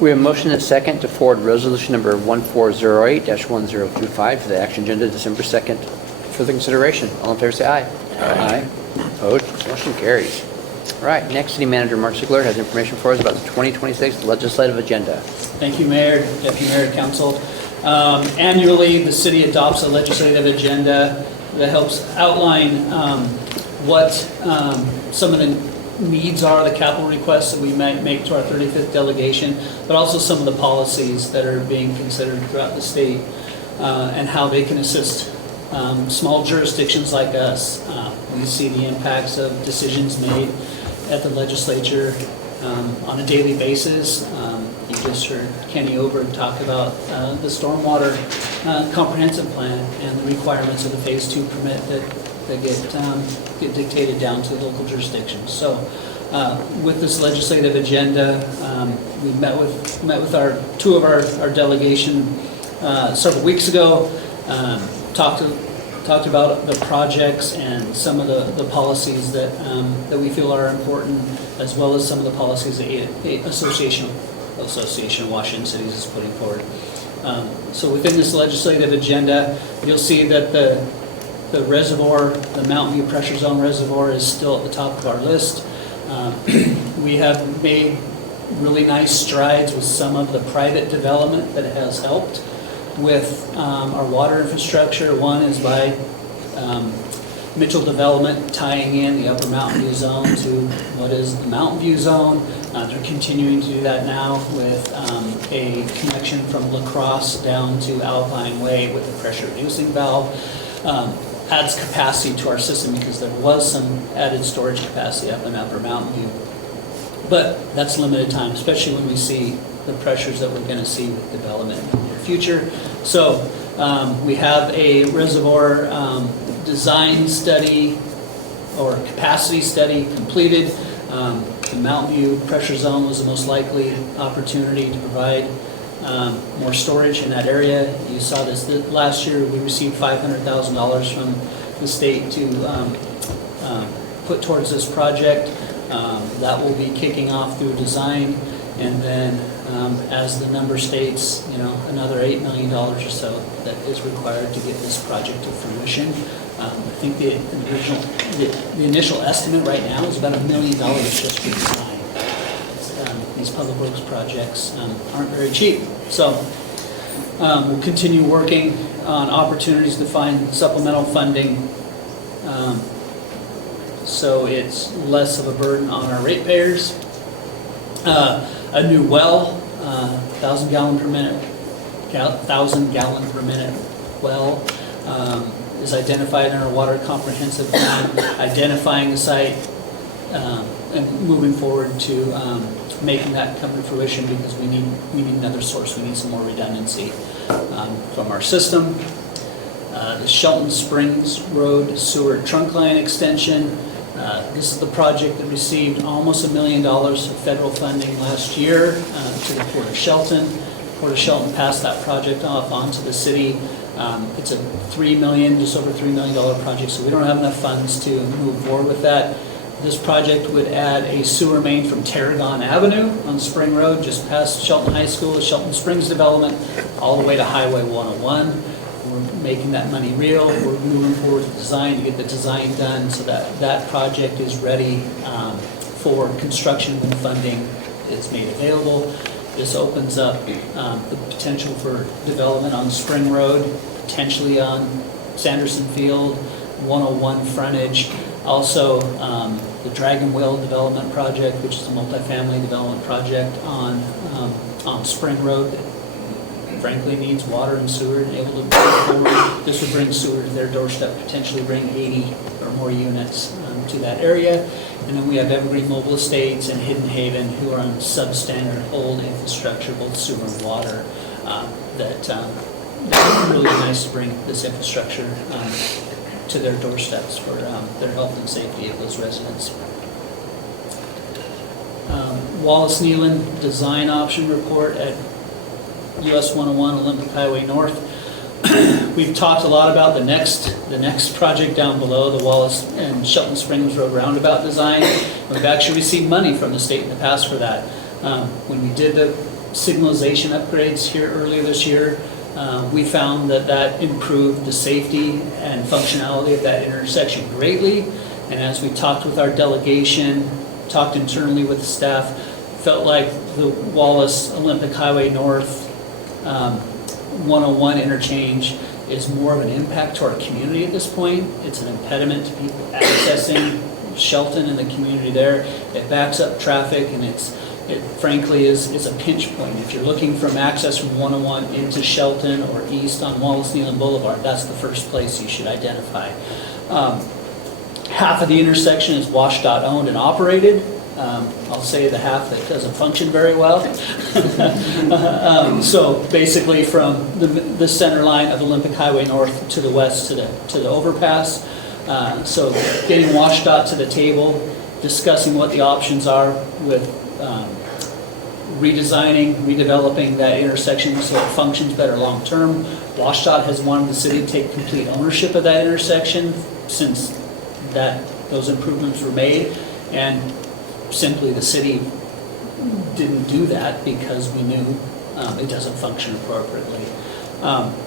We have a motion and a second to forward resolution number 1408-1025 to the action agenda December 2nd for the consideration. All in favor say aye. Aye. Opposed? Motion carries. All right, next, City Manager Mark Ziegler has information for us about the 2026 legislative agenda. Thank you, Mayor, Deputy Mayor, Council. Annually, the city adopts a legislative agenda that helps outline what some of the needs are, the capital requests that we might make to our 35th delegation, but also some of the policies that are being considered throughout the state and how they can assist small jurisdictions like us. We see the impacts of decisions made at the legislature on a daily basis. You just heard Kenny Oberg talk about the stormwater comprehensive plan and the requirements of the Phase 2 permit that get dictated down to local jurisdictions. So with this legislative agenda, we met with two of our delegation several weeks ago, talked about the projects and some of the policies that we feel are important, as well as some of the policies that Association of Washington Cities is putting forward. So within this legislative agenda, you'll see that the reservoir, the Mountain View Pressure Zone Reservoir, is still at the top of our list. We have made really nice strides with some of the private development that has helped with our water infrastructure. One is by Mitchell Development tying in the Upper Mountain View Zone to what is the Mountain View Zone. They're continuing to do that now with a connection from La Crosse down to Alpine Way with a pressure reducing valve. Adds capacity to our system because there was some added storage capacity up in Upper Mountain View. But that's limited time, especially when we see the pressures that we're going to see with development in the near future. So we have a reservoir design study or capacity study completed. The Mountain View pressure zone was the most likely opportunity to provide more storage in that area. You saw this last year, we received $500,000 from the state to put towards this project. That will be kicking off through design, and then as the number states, another $8 million or so that is required to get this project to fruition. I think the initial estimate right now is about $1 million just for design. These public works projects aren't very cheap. So we'll continue working on opportunities to find supplemental funding so it's less of a burden on our ratepayers. A new well, 1,000 gallon per minute well is identified in our water comprehensive plan, identifying the site and moving forward to making that come to fruition, because we need another source. We need some more redundancy from our system. The Shelton Springs Road Sewer Trunk Line Extension. This is the project that received almost $1 million of federal funding last year to the Port of Shelton. Port of Shelton passed that project off onto the city. It's a just over $3 million project, so we don't have enough funds to move forward with that. This project would add a sewer main from Tarragon Avenue on Spring Road, just past Shelton High School, the Shelton Springs development, all the way to Highway 101. We're making that money real. We're moving forward with design to get the design done so that that project is ready for construction when funding is made available. This opens up the potential for development on Spring Road, potentially on Sanderson Field, 101 frontage. Also, the Dragon Well development project, which is a multifamily development project on Spring Road, that frankly needs water and sewer and able to move forward. This would bring sewer to their doorstep, potentially bring 80 or more units to that area. And then we have Evergreen Mobile Estates and Hidden Haven, who are on substandard old infrastructure, both sewer and water, that would really be nice to bring this infrastructure to their doorsteps for their health and safety of those residents. Wallace Nealon Design Option Report at US 101 Olympic Highway North. We've talked a lot about the next project down below, the Wallace and Shelton Springs Road roundabout design. We've actually received money from the state in the past for that. When we did the signalization upgrades here earlier this year, we found that improved the safety and functionality of that intersection greatly. And as we talked with our delegation, talked internally with the staff, felt like the Wallace Olympic Highway North 101 interchange is more of an impact to our community at this point. It's an impediment to people accessing Shelton and the community there. It backs up traffic, and it frankly is a pinch point. If you're looking from access from 101 into Shelton or east on Wallace Nealon Boulevard, that's the first place you should identify. Half of the intersection is WashDOT owned and operated. I'll say the half that doesn't function very well. So basically from the center line of Olympic Highway North to the west to the overpass. So getting WashDOT to the table, discussing what the options are with redesigning, redeveloping that intersection so it functions better long term. WashDOT has wanted the city to take complete ownership of that intersection since those improvements were made, and simply the city didn't do that because we knew it doesn't function appropriately.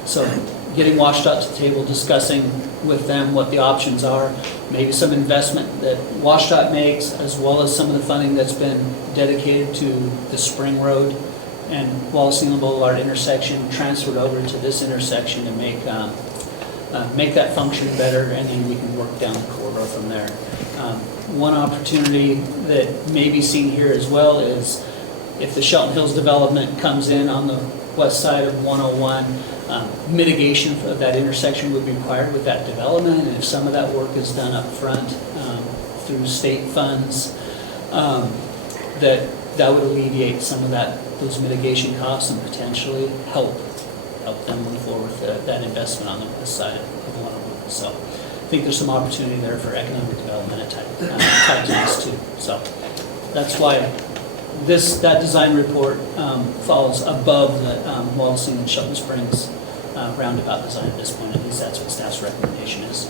So getting WashDOT to the table, discussing with them what the options are, maybe some investment that WashDOT makes, as well as some of the funding that's been dedicated to the Spring Road and Wallace Nealon Boulevard intersection transferred over to this intersection and make that function better, and then we can work down the corridor from there. One opportunity that may be seen here as well is if the Shelton Hills development comes in on the west side of 101, mitigation of that intersection would be required with that development, and if some of that work is done up front through state funds, that would alleviate some of those mitigation costs and potentially help them move forward with that investment on the west side of 101. So I think there's some opportunity there for economic development tied to this too. So that's why that design report falls above the Wallasing and Shelton Springs roundabout design at this point. At least that's what staff's recommendation is.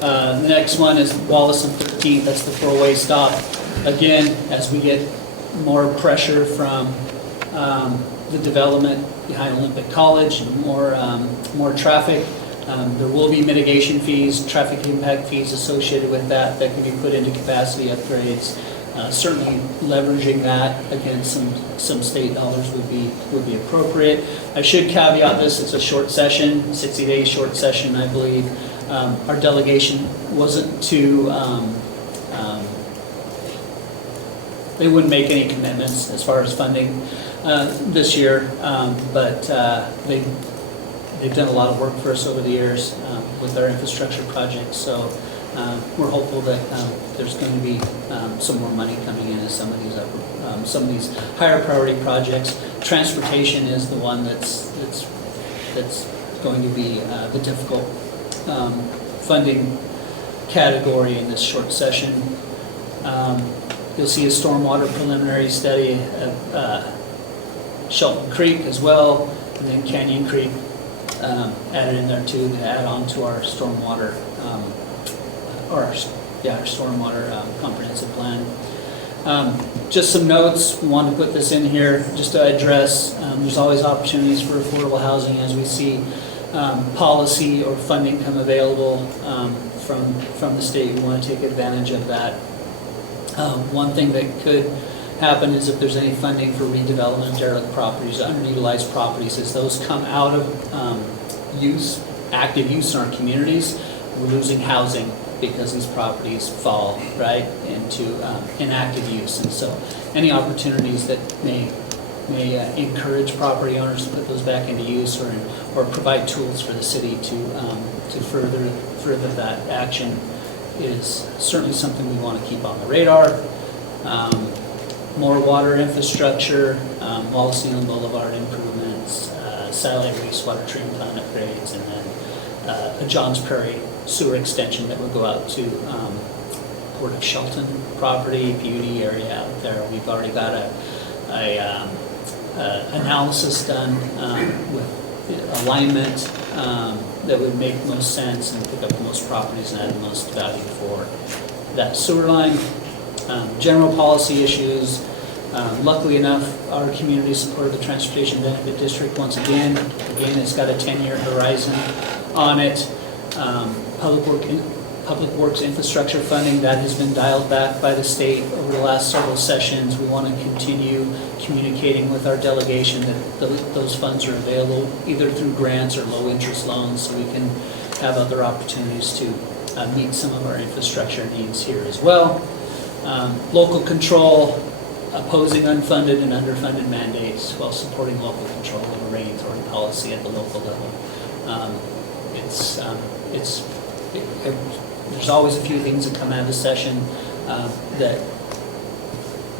The next one is Wallace and 13th, that's the four-way stop. Again, as we get more pressure from the development behind Olympic College and more traffic, there will be mitigation fees, traffic impact fees associated with that can be put into capacity upgrades. Certainly leveraging that against some state dollars would be appropriate. I should caveat this, it's a short session, 60-day short session, I believe. Our delegation wasn't too, they wouldn't make any commitments as far as funding this year, but they've done a lot of work for us over the years with our infrastructure projects. So we're hopeful that there's going to be some more money coming in as some of these higher priority projects. Transportation is the one that's going to be the difficult funding category in this short session. You'll see a stormwater preliminary study of Shelton Creek as well, and then Canyon Creek added in there too to add on to our stormwater our stormwater comprehensive plan. Just some notes, we wanted to put this in here just to address, there's always opportunities for affordable housing as we see policy or funding come available from the state. We want to take advantage of that. One thing that could happen is if there's any funding for redevelopment of derelict properties, underutilized properties, as those come out of active use in our communities, we're losing housing because these properties fall right into inactive use. And so any opportunities that may encourage property owners to put those back into use or provide tools for the city to further that action is certainly something we want to keep on the radar. More water infrastructure, Wallace-Nealon Boulevard improvements, satellite wastewater treatment plant upgrades, and then a Johns Prairie sewer extension that would go out to Port of Shelton property, beauty area out there. We've already got a analysis done with alignment that would make most sense and pick up the most properties and add the most value for that sewer line. General policy issues. Luckily enough, our community supported the Transportation Benefit District once again. Again, it's got a 10-year horizon on it. Public Works infrastructure funding, that has been dialed back by the state over the last several sessions. We want to continue communicating with our delegation that those funds are available either through grants or low-interest loans, so we can have other opportunities to meet some of our infrastructure needs here as well. Local control, opposing unfunded and underfunded mandates while supporting local control of a regulatory policy at the local level. There's always a few things that come out of the session that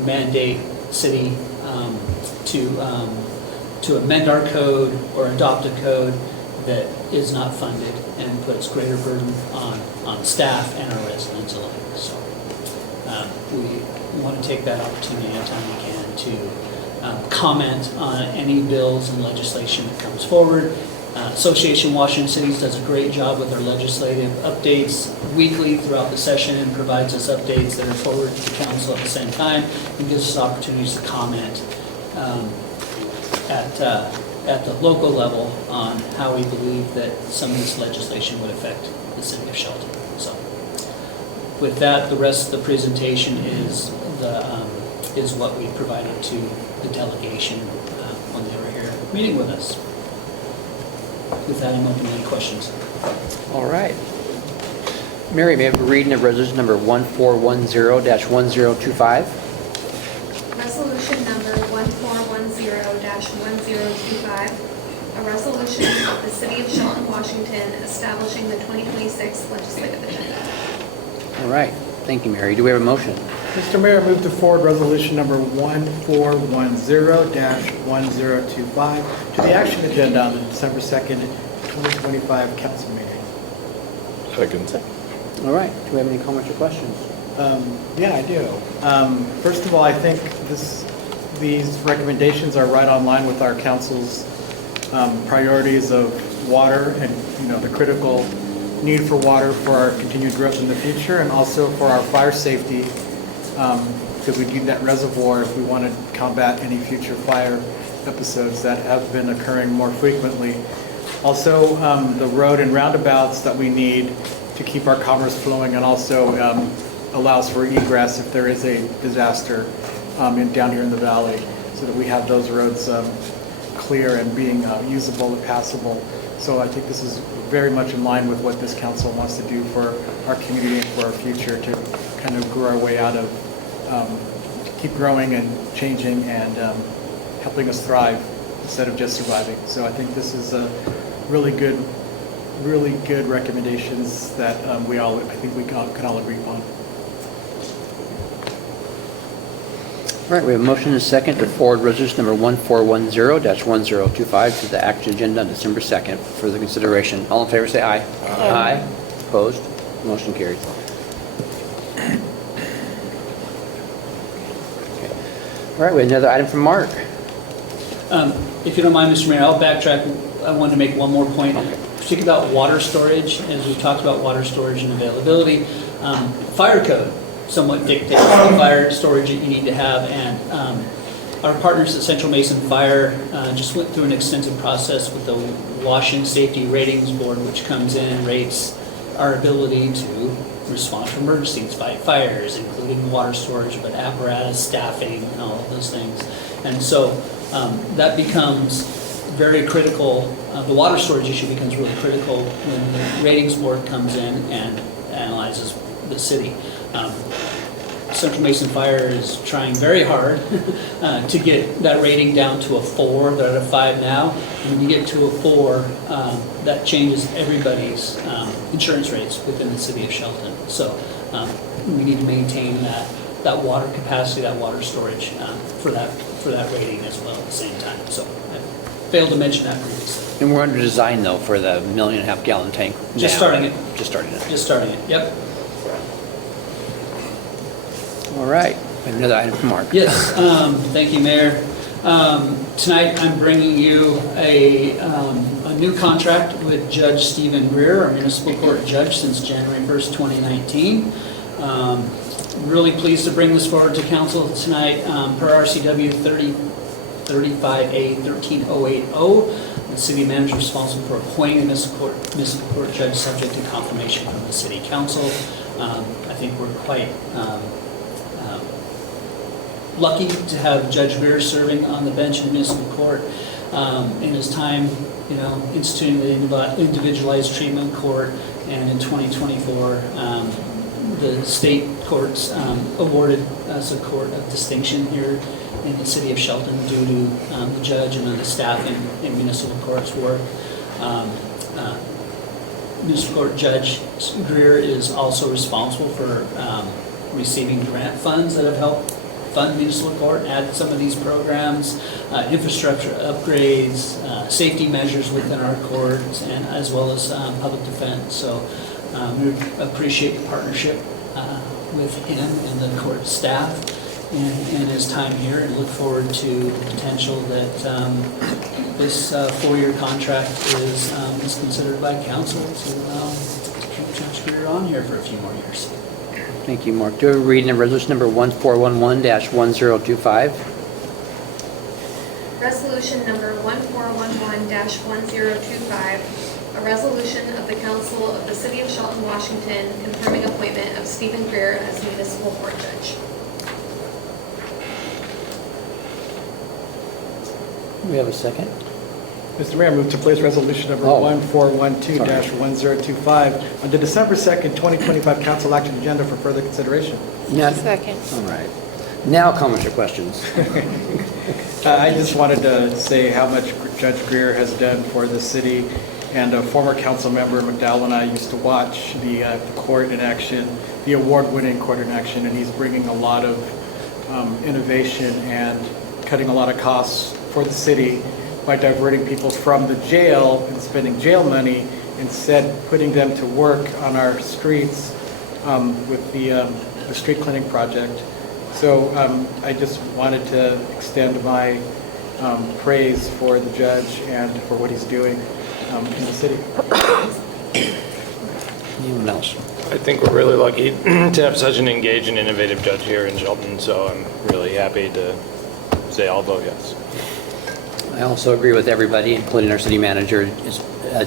mandate city to amend our code or adopt a code that is not funded and puts greater burden on staff and our residents alike. So we want to take that opportunity anytime we can to comment on any bills and legislation that comes forward. Association Washington Cities does a great job with their legislative updates weekly throughout the session and provides us updates that are forwarded to the council at the same time and gives us opportunities to comment at the local level on how we believe that some of this legislation would affect the city of Shelton. So with that, the rest of the presentation is what we provided to the delegation when they were here meeting with us. With that, I'm open to any questions. All right. Mary, may I have a reading of resolution number 1410-1025? Resolution number 1410-1025, a resolution of the City of Shelton, Washington, establishing the 2026 legislative agenda. All right. Thank you, Mary. Do we have a motion? Mr. Mayor, I move to forward resolution number 1410-1025 to the action agenda on the December 2nd, 2025 council meeting. Second. All right, do we have any comments or questions? Yeah, I do. First of all, I think these recommendations are right on line with our council's priorities of water and, the critical need for water for our continued growth in the future, and also for our fire safety, because we need that reservoir if we want to combat any future fire episodes that have been occurring more frequently. Also, the road and roundabouts that we need to keep our commerce flowing, and also allows for egress if there is a disaster down here in the valley, so that we have those roads clear and being usable and passable. So I think this is very much in line with what this council wants to do for our community and for our future, to kind of grow our way out of, keep growing and changing and helping us thrive instead of just surviving. So I think this is a really good recommendations that I think we can all agree upon. All right, we have a motion and a second to forward resolution number 1410-1025 to the action agenda on December 2nd for further consideration. All in favor say aye. Aye. Opposed? Motion carries. Okay. All right, we have another item from Mark. If you don't mind, Mr. Mayor, I'll backtrack. I wanted to make one more point, particularly about water storage. As we've talked about water storage and availability, fire code somewhat dictates the fire storage that you need to have. And our partners at Central Mason Fire just went through an extensive process with the Washington Safety Ratings Board, which comes in and rates our ability to respond to emergencies, fight fires, including water storage, but apparatus, staffing, and all of those things. And so that becomes very critical. The water storage issue becomes really critical when the ratings board comes in and analyzes the city. Central Mason Fire is trying very hard to get that rating down to a 4. They're at a 5 now. When you get to a 4, that changes everybody's insurance rates within the city of Shelton. So we need to maintain that water capacity, that water storage for that rating as well at the same time. So I failed to mention that previously. And we're under design, though, for the 1.5 million gallon tank. Just now. starting it. Just starting it. Just starting it, yep. All right, we have another item from Mark. Yes, thank you, Mayor. Tonight, I'm bringing you a new contract with Judge Stephen Greer, our municipal court judge since January 1st, 2019. Really pleased to bring this forward to council tonight. Per RCW 35A13080, the city manager is responsible for appointing a municipal court judge subject to confirmation from the city council. I think we're quite lucky to have Judge Greer serving on the bench in the municipal court. In his time, instituting the individualized treatment court, and in 2024, the state courts awarded us a court of distinction here in the city of Shelton due to the judge and the staff in municipal court's work. Municipal Court Judge Greer is also responsible for receiving grant funds that have helped fund municipal court, add some of these programs, infrastructure upgrades, safety measures within our courts, and as well as public defense. So we appreciate the partnership with him and the court staff in his time here, and look forward to the potential that this 4-year contract is considered by council to keep Judge Greer on here for a few more years. Thank you, Mark. Do a reading of resolution number 1411-1025. Resolution number 1411-1025, a resolution of the council of the city of Shelton, Washington, confirming appointment of Stephen Greer as municipal court judge. We have a second. Mr. Mayor, I move to place resolution number 1412-1025 on the December 2nd, 2025 council action agenda for further consideration. Second. All right. Now comments or questions? I just wanted to say how much Judge Greer has done for the city, and a former council member, McDowell, and I used to watch the court in action, the award-winning court in action, and he's bringing a lot of innovation and cutting a lot of costs for the city by diverting people from the jail and spending jail money, instead putting them to work on our streets with the street cleaning project. So I just wanted to extend my praise for the judge and for what he's doing in the city. Anyone else? I think we're really lucky to have such an engaged and innovative judge here in Shelton, so I'm really happy to say I'll vote yes. I also agree with everybody, including our city manager.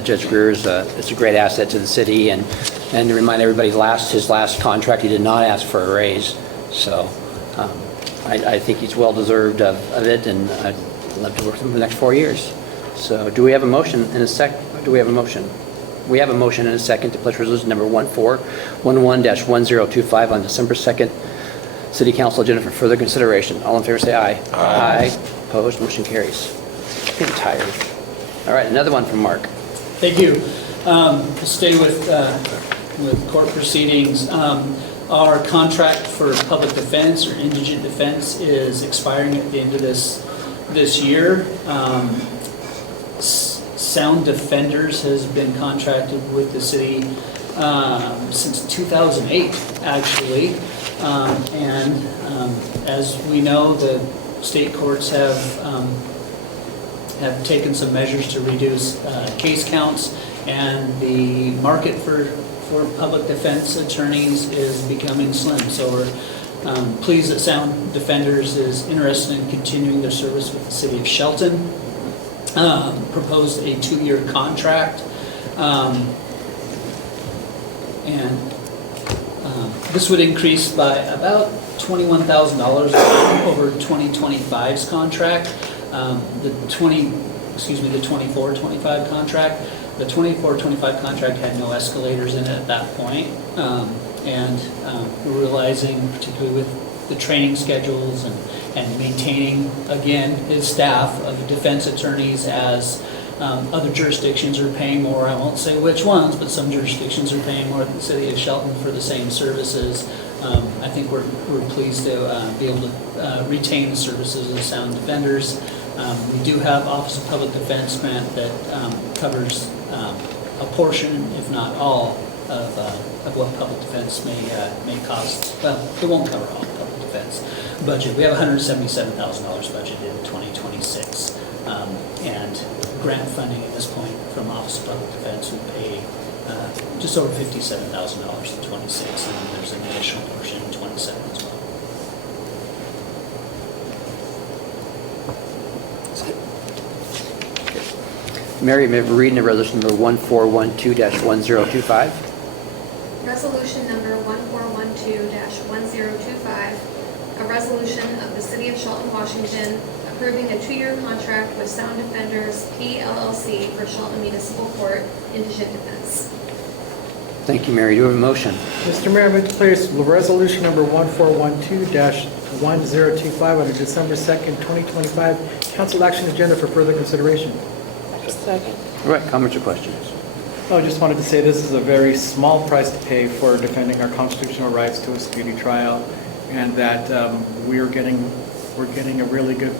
Judge Greer is a great asset to the city, and to remind everybody, his last contract, he did not ask for a raise. So I think he's well-deserved of it, and I'd love to work with him for the next 4 years. So do we have a motion and a second? Do we have a motion? We have a motion and a second to place resolution number 1411-1025 on December 2nd, City Council agenda for further consideration. All in favor say aye. Aye. Opposed, motion carries. I'm getting tired. All right, another one from Mark. Thank you. We'll stay with court proceedings. Our contract for public defense or indigent defense is expiring at the end of this year. Sound Defenders has been contracted with the city since 2008, actually. As we know, the state courts have taken some measures to reduce case counts, and the market for public defense attorneys is becoming slim. So we're pleased that Sound Defenders is interested in continuing their service with the city of Shelton. Proposed a 2-year contract, this would increase by about $21,000 over 2025's contract. The 24-25 contract. The 24-25 contract had no escalators in it at that point, we're realizing, particularly with the training schedules and maintaining, again, his staff of defense attorneys as other jurisdictions are paying more. I won't say which ones, but some jurisdictions are paying more than the city of Shelton for the same services. I think we're pleased to be able to retain the services of Sound Defenders. We do have Office of Public Defense grant that covers a portion, if not all, of what public defense may cost. Well, it won't cover all public defense budget. We have $177,000 budgeted in 2026, and grant funding at this point from Office of Public Defense would pay just over $57,000 in 26, and then there's an additional portion in 27 as well. Mary, may I read the resolution number 1412-1025? Resolution number 1412-1025, a resolution of the City of Shelton, Washington, approving a 2-year contract with Sound Defenders, PLLC for Shelton Municipal Court Indigent Defense. Thank you, Mary. Do we have a motion? Mr. Mayor, I move to place resolution number 1412-1025 on the December 2nd, 2025 council action agenda for further consideration. Second. All right, comments or questions? I just wanted to say this is a very small price to pay for defending our constitutional rights to a speedy trial, and that we're getting a really good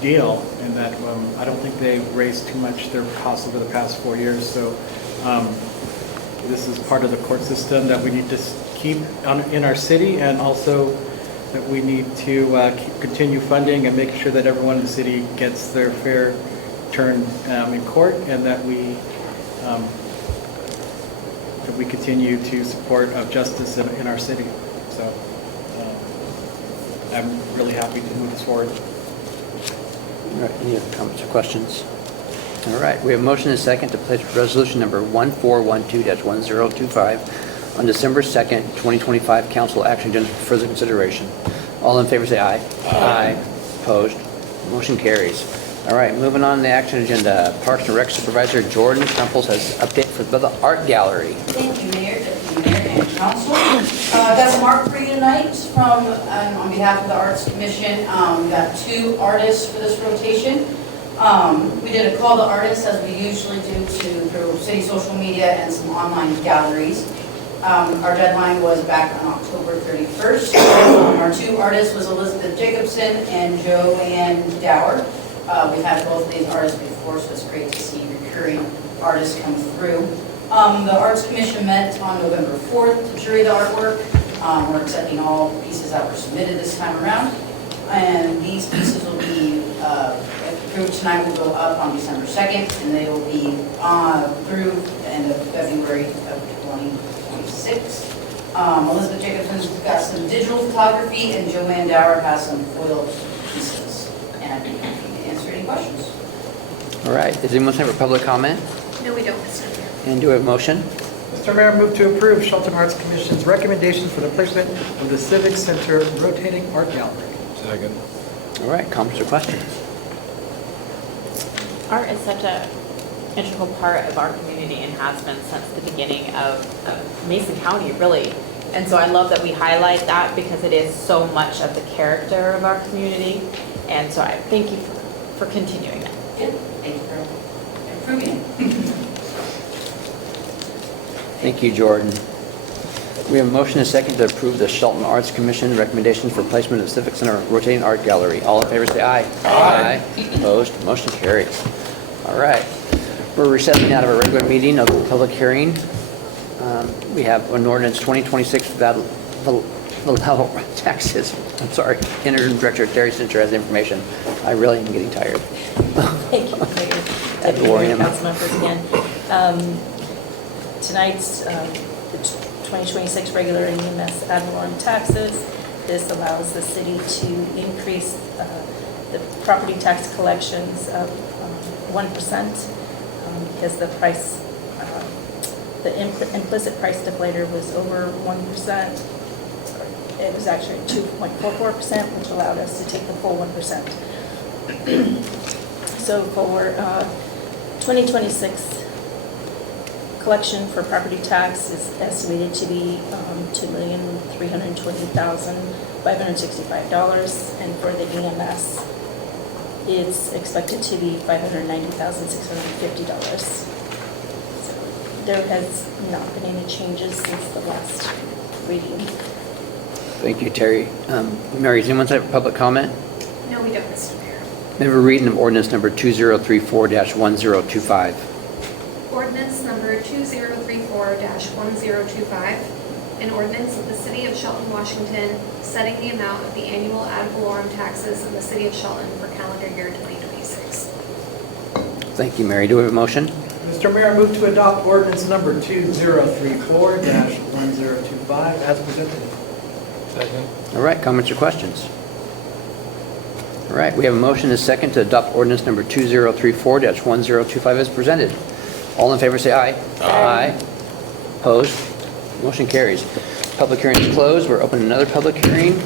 deal, and that I don't think they raised too much their costs over the past 4 years. So this is part of the court system that we need to keep in our city, and also that we need to continue funding and making sure that everyone in the city gets their fair turn in court, and that we continue to support justice in our city. So I'm really happy to move this forward. All right, any other comments or questions? All right, we have a motion and a second to place resolution number 1412-1025 on December 2nd, 2025 council action agenda for further consideration. All in favor say aye. Aye. Opposed? Motion carries. All right, moving on to the action agenda. Parks and Rec Supervisor Jordan Crumples has update for the art gallery. Thank you, Mayor, Deputy Mayor, and Council. I've got some art for you tonight from, on behalf of the Arts Commission. We got 2 artists for this rotation. We did a call to artists, as we usually do, through city social media and some online galleries. Our deadline was back on October 31st. Our 2 artists was Elizabeth Jacobson and Joanne Dower. We've had both of these artists before, so it's great to see recurring artists come through. The Arts Commission met on November 4th to jury the artwork. We're accepting all pieces that were submitted this time around. And these pieces will be, if approved tonight, will go up on December 2nd, and they will be through the end of February of 2026. Elizabeth Jacobson's got some digital photography, and Joe Mandauer has some foil pieces. And I'd be happy to answer any questions. All right, does anyone have a public comment? No, we don't, Mr. Mayor. And do we have a motion? Mr. Mayor, move to approve Shelton Arts Commission's recommendations for the placement of the Civic Center rotating art gallery. Second. All right, comments or questions? Art is such an integral part of our community and has been since the beginning of Mason County, really. And so I love that we highlight that because it is so much of the character of our community. And so I thank you for continuing that. Good, thank you for approving it. Thank you, Jordan. We have a motion and a second to approve the Shelton Arts Commission recommendation for placement of Civic Center rotating art gallery. All in favor say aye. Aye. Opposed, motion carries. All right. We're recessing out of a regular meeting of the public hearing. We have an ordinance 2026 without the level taxes. I'm sorry, Interim Director Terry Cincher has information. I really am getting tired. Thank you, Mayor. Deputy Mayor, Council members again. Tonight's the 2026 regular and EMS ad valorem taxes. This allows the city to increase the property tax collections of 1% because the price, the implicit price deflator was over 1%. It was actually 2.44%, which allowed us to take the full 1%. So for 2026 collection for property tax is estimated to be $2,320,565, and for the EMS, it's expected to be $590,650. So there has not been any changes since the last reading. Thank you, Terry. Mary, does anyone have a public comment? No, we don't, Mr. Mayor. We have a reading of ordinance number 2034-1025. Ordinance number 2034-1025, an ordinance of the City of Shelton, Washington, setting the amount of the annual ad valorem taxes in the City of Shelton for calendar year 2026. Thank you, Mary. Do we have a motion? Mr. Mayor, move to adopt ordinance number 2034-1025 as presented. Second. All right, comments or questions? All right, we have a motion and a second to adopt ordinance number 2034-1025 as presented. All in favor say aye. Aye. Opposed? Motion carries. Public hearing is closed. We're opening another public hearing.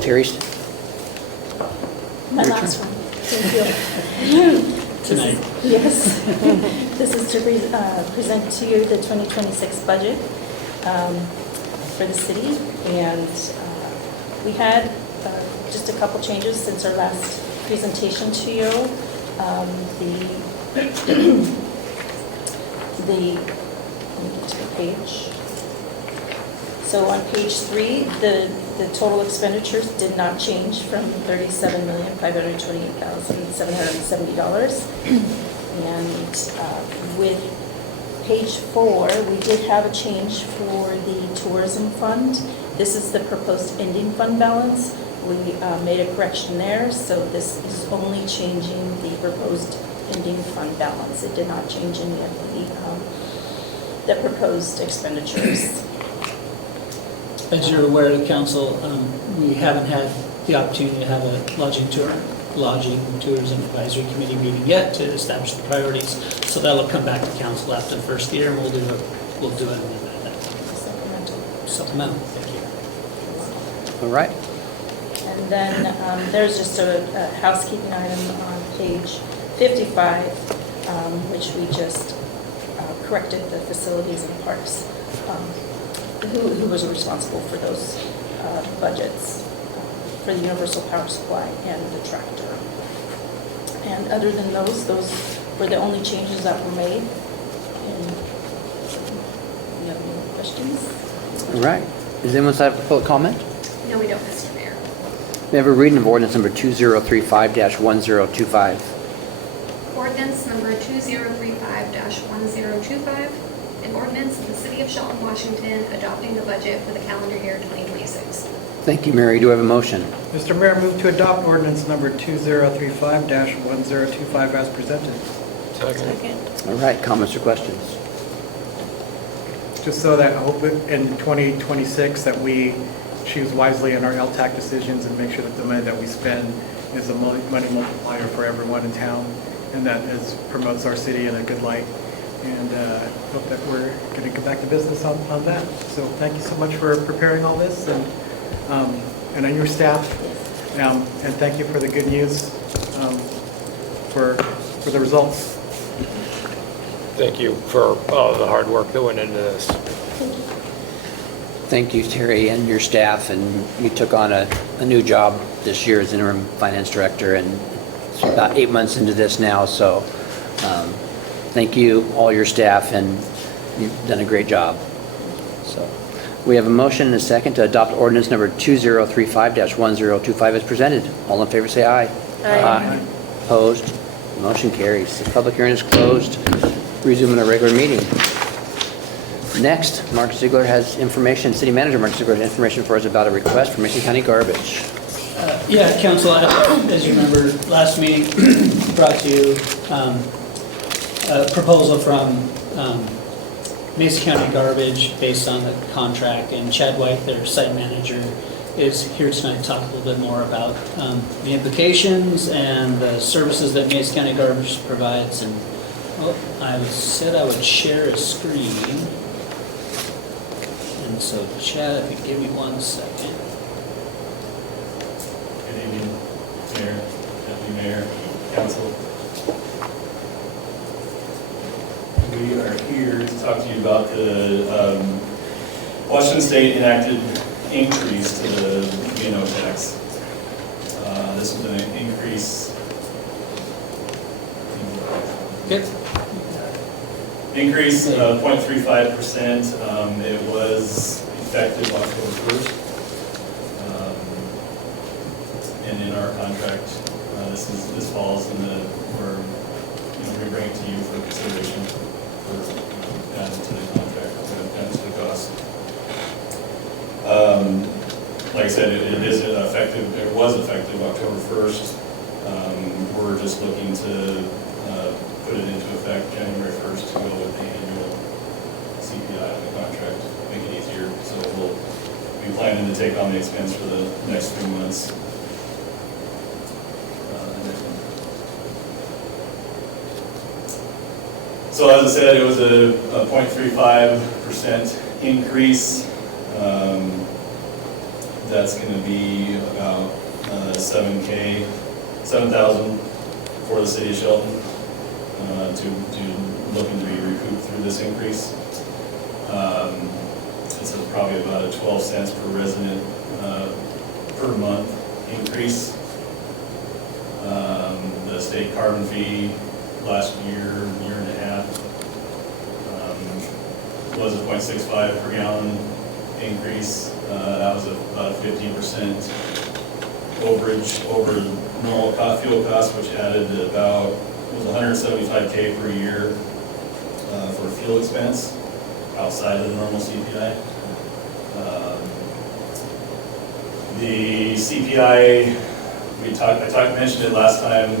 Terry? My Your last turn. one. Thank you. Tonight. Yes. This is to present to you the 2026 budget for the city. And we had just a couple changes since our last presentation to you. Let me get to the page. So on page 3, the total expenditures did not change from $37,528,770. And with page 4, we did have a change for the tourism fund. This is the proposed ending fund balance. We made a correction there, so this is only changing the proposed ending fund balance. It did not change any of the proposed expenditures. As you're aware, the council, we haven't had the opportunity to have a lodging tourism advisory committee meeting yet to establish the priorities. So that'll come back to council after the first year, and we'll do it supplemental. Thank you. All right. And then there's just a housekeeping item on page 55, which we just corrected the facilities and parks, who was responsible for those budgets for the universal power supply and the tractor. And other than those were the only changes that were made. And you have any questions? All right. Does anyone have a public comment? No, we don't, Mr. Mayor. We have a reading of ordinance number 2035-1025. Ordinance number 2035-1025, an ordinance of the City of Shelton, Washington, adopting the budget for the calendar year 2026. Thank you, Mary. Do I have a motion? Mr. Mayor, move to adopt ordinance number 2035-1025 as presented. Second. All right, comments or questions? Just so that I hope in 2026 that we choose wisely in our LTAC decisions and make sure that the money that we spend is a money multiplier for everyone in town, and that promotes our city in a good light. And hope that we're going to get back to business on that. So thank you so much for preparing all this, and on your staff, and thank you for the good news, for the results. Thank you for all the hard work that went into this. Thank you, Terry, and your staff, and you took on a new job this year as interim finance director, and it's about 8 months into this now, so thank you, all your staff, and you've done a great job. So we have a motion and a second to adopt ordinance number 2035-1025 as presented. All in favor say aye. Aye. Opposed? Motion carries. The public hearing is closed. Resuming our regular meeting. Next, Mark Ziegler has information, City Manager Mark Ziegler has information for us about a request for Mason County garbage. Yeah, Council, as you remember, last meeting brought to you a proposal from Mason County Garbage based on the contract, and Chad White, their site manager, is here tonight to talk a little bit more about the implications and the services that Mason County Garbage provides. And well, I said I would share a screen. And so Chad, if you give me 1 second. Good evening, Mayor, Deputy Mayor, Council. We are here to talk to you about the Washington State enacted increase to the B&O tax. This was an increase. Good. Increase of 0.35%. It was effective October 1st. And in our contract, this falls in the, we bring it to you for consideration for adding to the contract, adding to the cost. Like I said, it is effective, it was effective October 1st. We're just looking to put it into effect January 1st to go with the annual CPI on the contract, make it easier. So we'll be planning to take on the expense for the next 3 months. So as I said, it was a 0.35% increase. That's going to be about $7,000 for the city of Shelton to looking to be recouped through this increase. It's probably about a 12 cents per resident per month increase. The state carbon fee last year and a half, was a 0.65 per gallon increase. That was about a 15% overage over normal fuel costs, which added about, was $175K per year for fuel expense outside of the normal CPI. The CPI, I mentioned it last time. We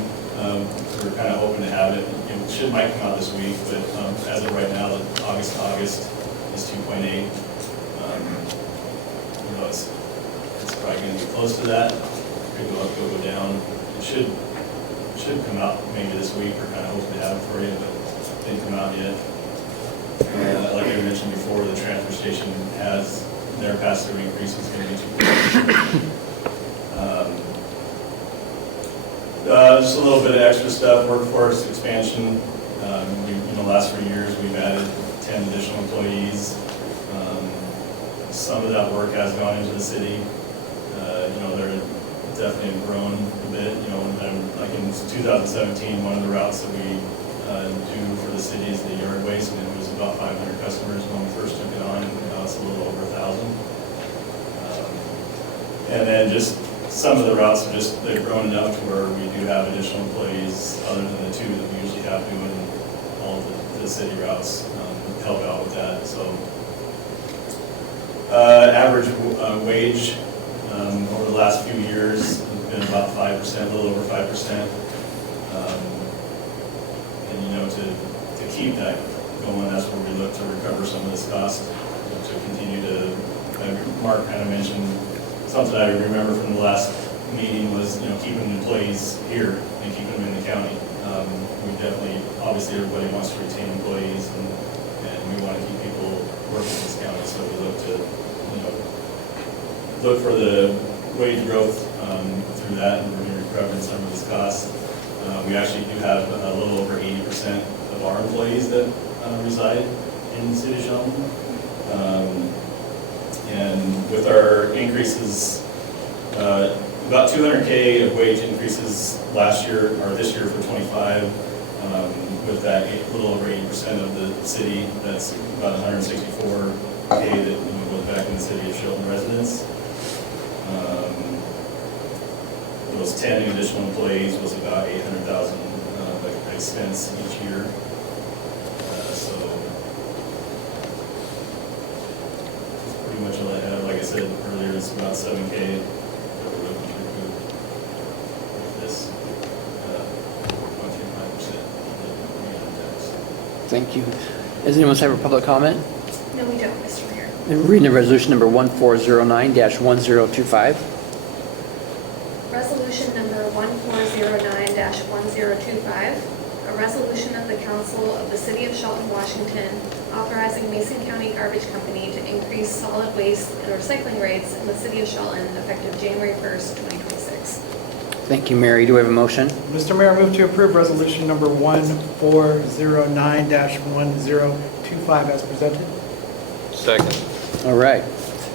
were kind of hoping to have it. It might come out this week, but as of right now, August is 2.8. It's probably going to be close to that. Could go up, could go down. It should come out maybe this week. We're kind of hoping to have it for you, but it didn't come out yet. Like I mentioned before, the transfer station has their pass-through increase is going to be 2%. Just a little bit of extra stuff, workforce expansion. The last 3 years, we've added 10 additional employees. Some of that work has gone into the city. They're definitely grown a bit. Like in 2017, one of the routes that we do for the city is the yard waste, and it was about 500 customers when we first took it on, and now it's a little over 1,000. And then just some of the routes are just, they've grown enough to where we do have additional employees other than the two that we usually have doing all the city routes, help out with that, so. Average wage over the last few years has been about 5%, a little over 5%. And you know, to keep that going, that's where we look to recover some of this cost, to continue to, Mark kind of mentioned, something I remember from the last meeting was, you know, keeping employees here and keeping them in the county. We definitely, obviously everybody wants to retain employees and we want to keep people working in this county, so we look to, you know, look for the wage growth through that, and we're going to recover some of this cost. We actually do have a little over 80% of our employees that reside in the city of Shelton. And with our increases, about 200K of wage increases last year, or this year for 25, with that little over 80% of the city, that's about 164K that, you know, goes back in the city of Shelton residents. Those 10 additional employees was about 800,000 expense each year. So it's pretty much all I have. Like I said earlier, it's about 7K that we're looking to recoup with this 1.5% tax. Thank you. Does anyone have a public comment? No, we don't, Mr. Mayor. I'm reading the resolution number 1409-1025. Resolution number 1409-1025, a resolution of the Council of the City of Shelton, Washington, authorizing Mason County Garbage Company to increase solid waste and recycling rates in the City of Shelton effective January 1st, 2026. Thank you, Mary. Do we have a motion? Mr. Mayor, I move to approve resolution number 1409-1025 as presented. Second. All right.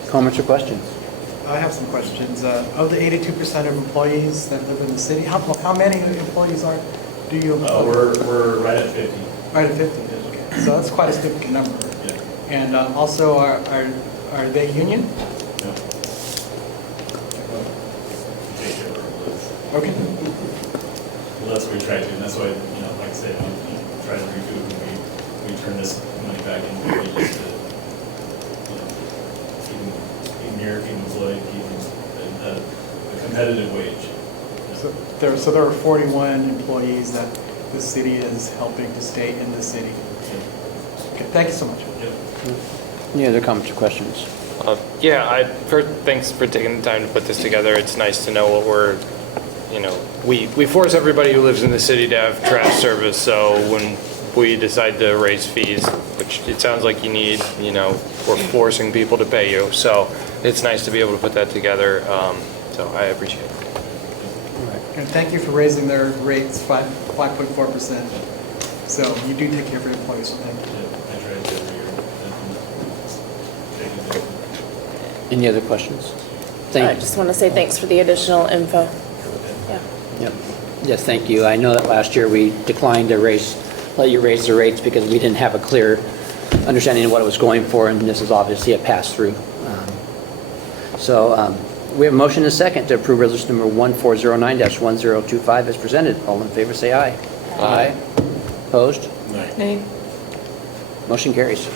Comments or questions? I have some questions. Of the 82% of employees that live in the city, how many employees do you employ? We're right at 50. Right at 50, okay. So that's quite a significant number. Yeah. And also, are they union? No. Take care of our employees. Okay. Well, that's what we try to, and that's why, you know, like I said, we try to recoup, and we turn this money back into wages to, you know, keep them here, keep them employed, keep them a competitive wage. So there are 41 employees that the city is helping to stay in the city. Okay, thank you so much. Any other comments or questions? First, thanks for taking the time to put this together. It's nice to know what we're, you know, we force everybody who lives in the city to have trash service, so when we decide to raise fees, which it sounds like you need, you know, we're forcing people to pay you, so it's nice to be able to put that together, so I appreciate it. And thank you for raising their rates 5.4%. So you do take care of your employees, so thank you. I try to every year. Any other questions? I Thank you. just want to say thanks for the additional info. Yeah. Yep. Yes, thank you. I know that last year we declined to let you raise the rates because we didn't have a clear understanding of what it was going for, and this is obviously a pass-through. We have a motion and a second to approve resolution number 1409-1025 as presented. All in favor, say aye. Aye. Opposed? Nay. Motion carries.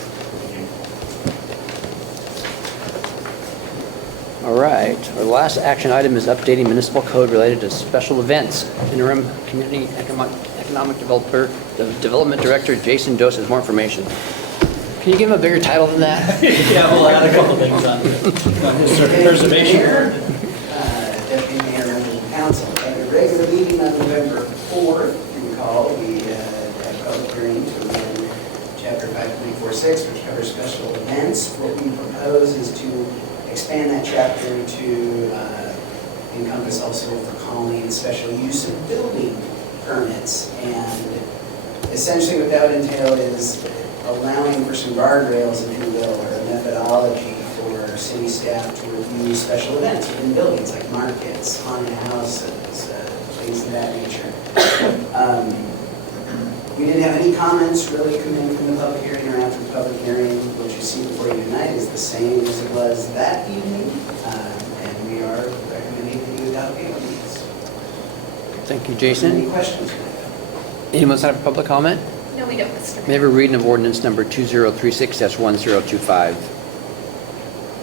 All right, our last action item is updating municipal code related to special events. Interim Community Economic Development Director Jason Dose has more information. Can you give him a bigger title than that? Yeah, we'll add a couple things on his preservation. Deputy Mayor, members of council, at a regular meeting on November 4th, you recall, we had a public hearing to amend Chapter 5.46, which covers special events. What we propose is to expand that chapter to encompass also for calling special use of building permits. And essentially what that would entail is allowing for some guardrails, if you will, or a methodology for city staff to review special events within buildings like markets, haunted houses, things of that nature. We didn't have any comments really come in from the public hearing or after the public hearing. What you see before you tonight is the same as it was that evening, and we are recommending that you Thank you, Any Jason. questions? Anyone sign up for public comment? No, we don't, Mr. May I have Mayor. a reading of ordinance number 2036-1025?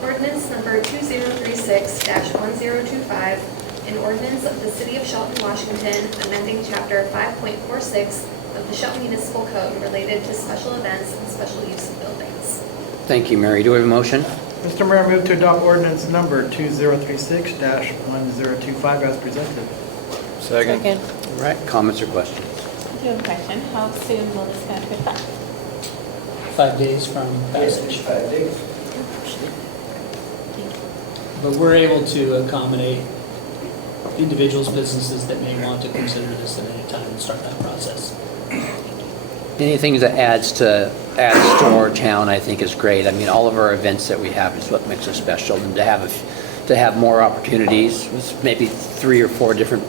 Ordinance number 2036-1025, an ordinance of the City of Shelton, Washington, amending Chapter 5.46 of the Shelton Municipal Code related to special events and special use of buildings. Thank you, Mary. Do we have a motion? Mr. Mayor, I move to adopt ordinance number 2036-1025 as presented. Second. All right, comments or questions? I do have a question. How soon will this go into effect? 5 days from Yes, passage. 5 days. But we're able to accommodate individuals, businesses that may want to consider this at any time and start that process. Anything that adds to our town, I think is great. I mean, all of our events that we have is what makes us special, and to have more opportunities, with maybe 3 or 4 different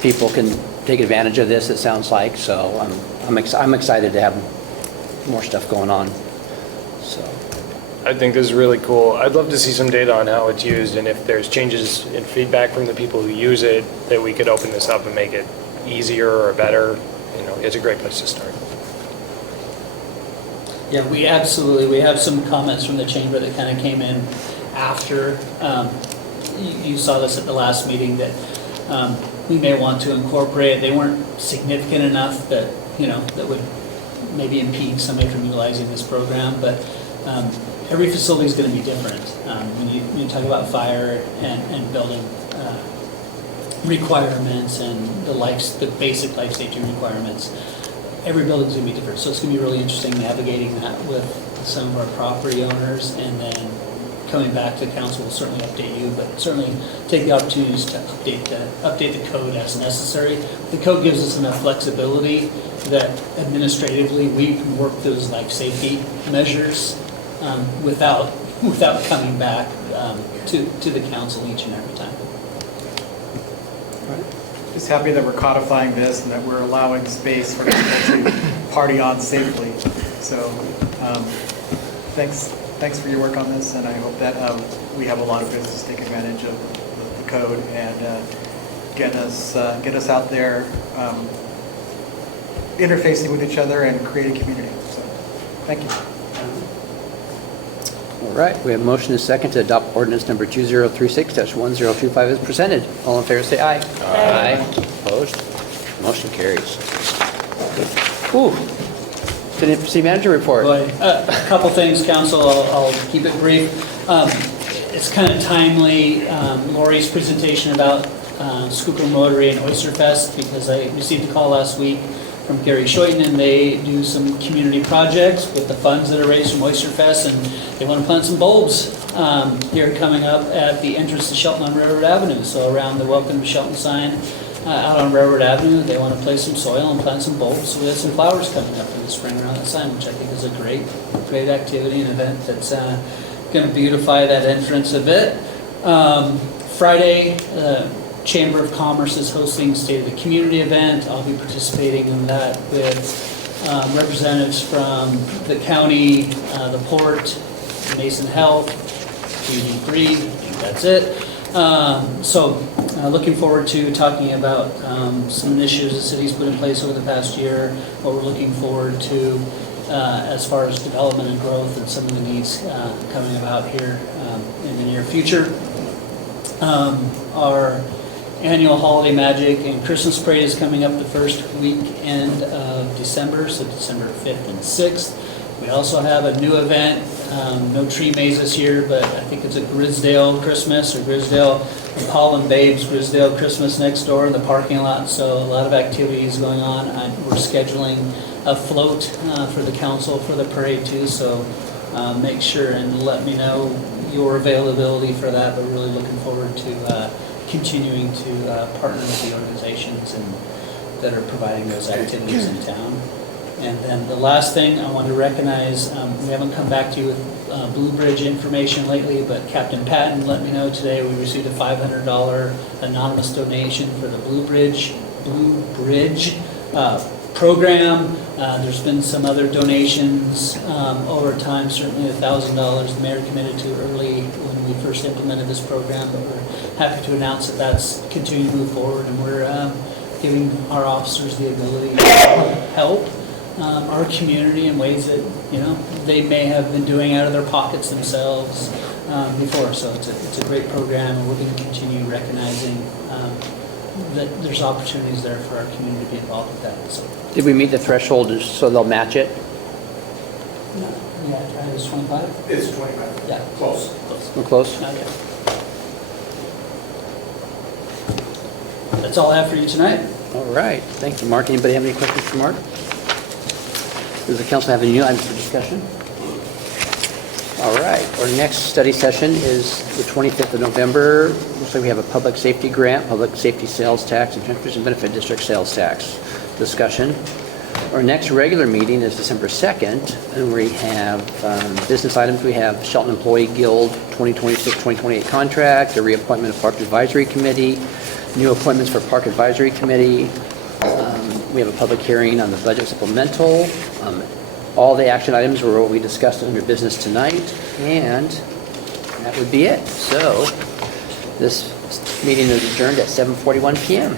people can take advantage of this, it sounds like, so I'm excited to have more stuff going on, so. I think this is really cool. I'd love to see some data on how it's used, and if there's changes in feedback from the people who use it, that we could open this up and make it easier or better. You know, it's a great place to start. Yeah, we have some comments from the chamber that kind of came in after. You saw this at the last meeting that we may want to incorporate. They weren't significant enough that, that would maybe impede somebody from utilizing this program, but every facility is going to be different. When you talk about fire and building requirements and the basic life safety requirements, every building is going to be different. So it's going to be really interesting navigating that with some of our property owners, and then coming back to council will certainly update you, but certainly take the opportunities to update the code as necessary. The code gives us enough flexibility that administratively we can work those life safety measures without coming back to the council each and every time. Just happy that we're codifying this and that we're allowing space for people to party on safely. So thanks for your work on this, and I hope that we have a lot of business take advantage of the code and get us out there interfacing with each other and creating community. So thank you. All right, we have a motion and a second to adopt ordinance number 2036-1025 as presented. All in favor, say aye. Aye. Opposed? Motion carries. Ooh. City manager report. Boy, a couple things, council, I'll keep it brief. It's kind of timely, Lori's presentation about Schuylkill Rotary and Oyster Fest, because I received a call last week from Gary Schoiten, and they do some community projects with the funds that are raised from Oyster Fest, and they want to plant some bulbs here coming up at the entrance to Shelton on Railroad Avenue. So around the Welcome to Shelton sign out on Railroad Avenue, they want to place some soil and plant some bulbs. So we have some flowers coming up in the spring around that sign, which I think is a great activity and event that's going to beautify that entrance a bit. Friday, Chamber of Commerce is hosting State of the Community event. I'll be participating in that with representatives from the county, the port, Mason Health, UD3, I think that's it. So looking forward to talking about some initiatives the city's put in place over the past year, what we're looking forward to as far as development and growth and some of the needs coming about here in the near future. Our annual Holiday Magic and Christmas Parade is coming up the first weekend of December, so December 5th and 6th. We also have a new event, no tree maze this year, but I think it's a Grisdale Christmas or Grisdale Paul and Babes Grisdale Christmas next door in the parking lot. So a lot of activities going on. We're scheduling a float for the council for the parade too, so make sure and let me know your availability for that, but really looking forward to continuing to partner with the organizations that are providing those activities in town. And then the last thing I want to recognize, we haven't come back to you with Blue Bridge information lately, but Captain Patton let me know today we received a $500 anonymous donation for the Blue Bridge program. There's been some other donations over time, certainly $1,000 the mayor committed to early when we first implemented this program, but we're happy to announce that that's continuing to move forward, and we're giving our officers the ability to help our community in ways that, they may have been doing out of their pockets themselves before. So it's a great program, and we're going to continue recognizing that there's opportunities there for our community to be involved with that. So, Did we meet the threshold so they'll match it? yeah, it was 25? It's 25. Yeah. Close. We're close? Not yet. That's all I have for you tonight. All right, thank you, Mark. Anybody have any questions for Mark? Does the council have any new items for discussion? All right, our next study session is the 25th of November. Looks like we have a public safety grant, public safety sales tax, and transportation benefit district sales tax discussion. Our next regular meeting is December 2nd, and we have business items. We have Shelton Employee Guild 2026-2028 contract, a reappointment of Park Advisory Committee, new appointments for Park Advisory Committee. We have a public hearing on the budget supplemental. All the action items were what we discussed under business tonight, and that would be it. So this meeting is adjourned at 7:41 p.m.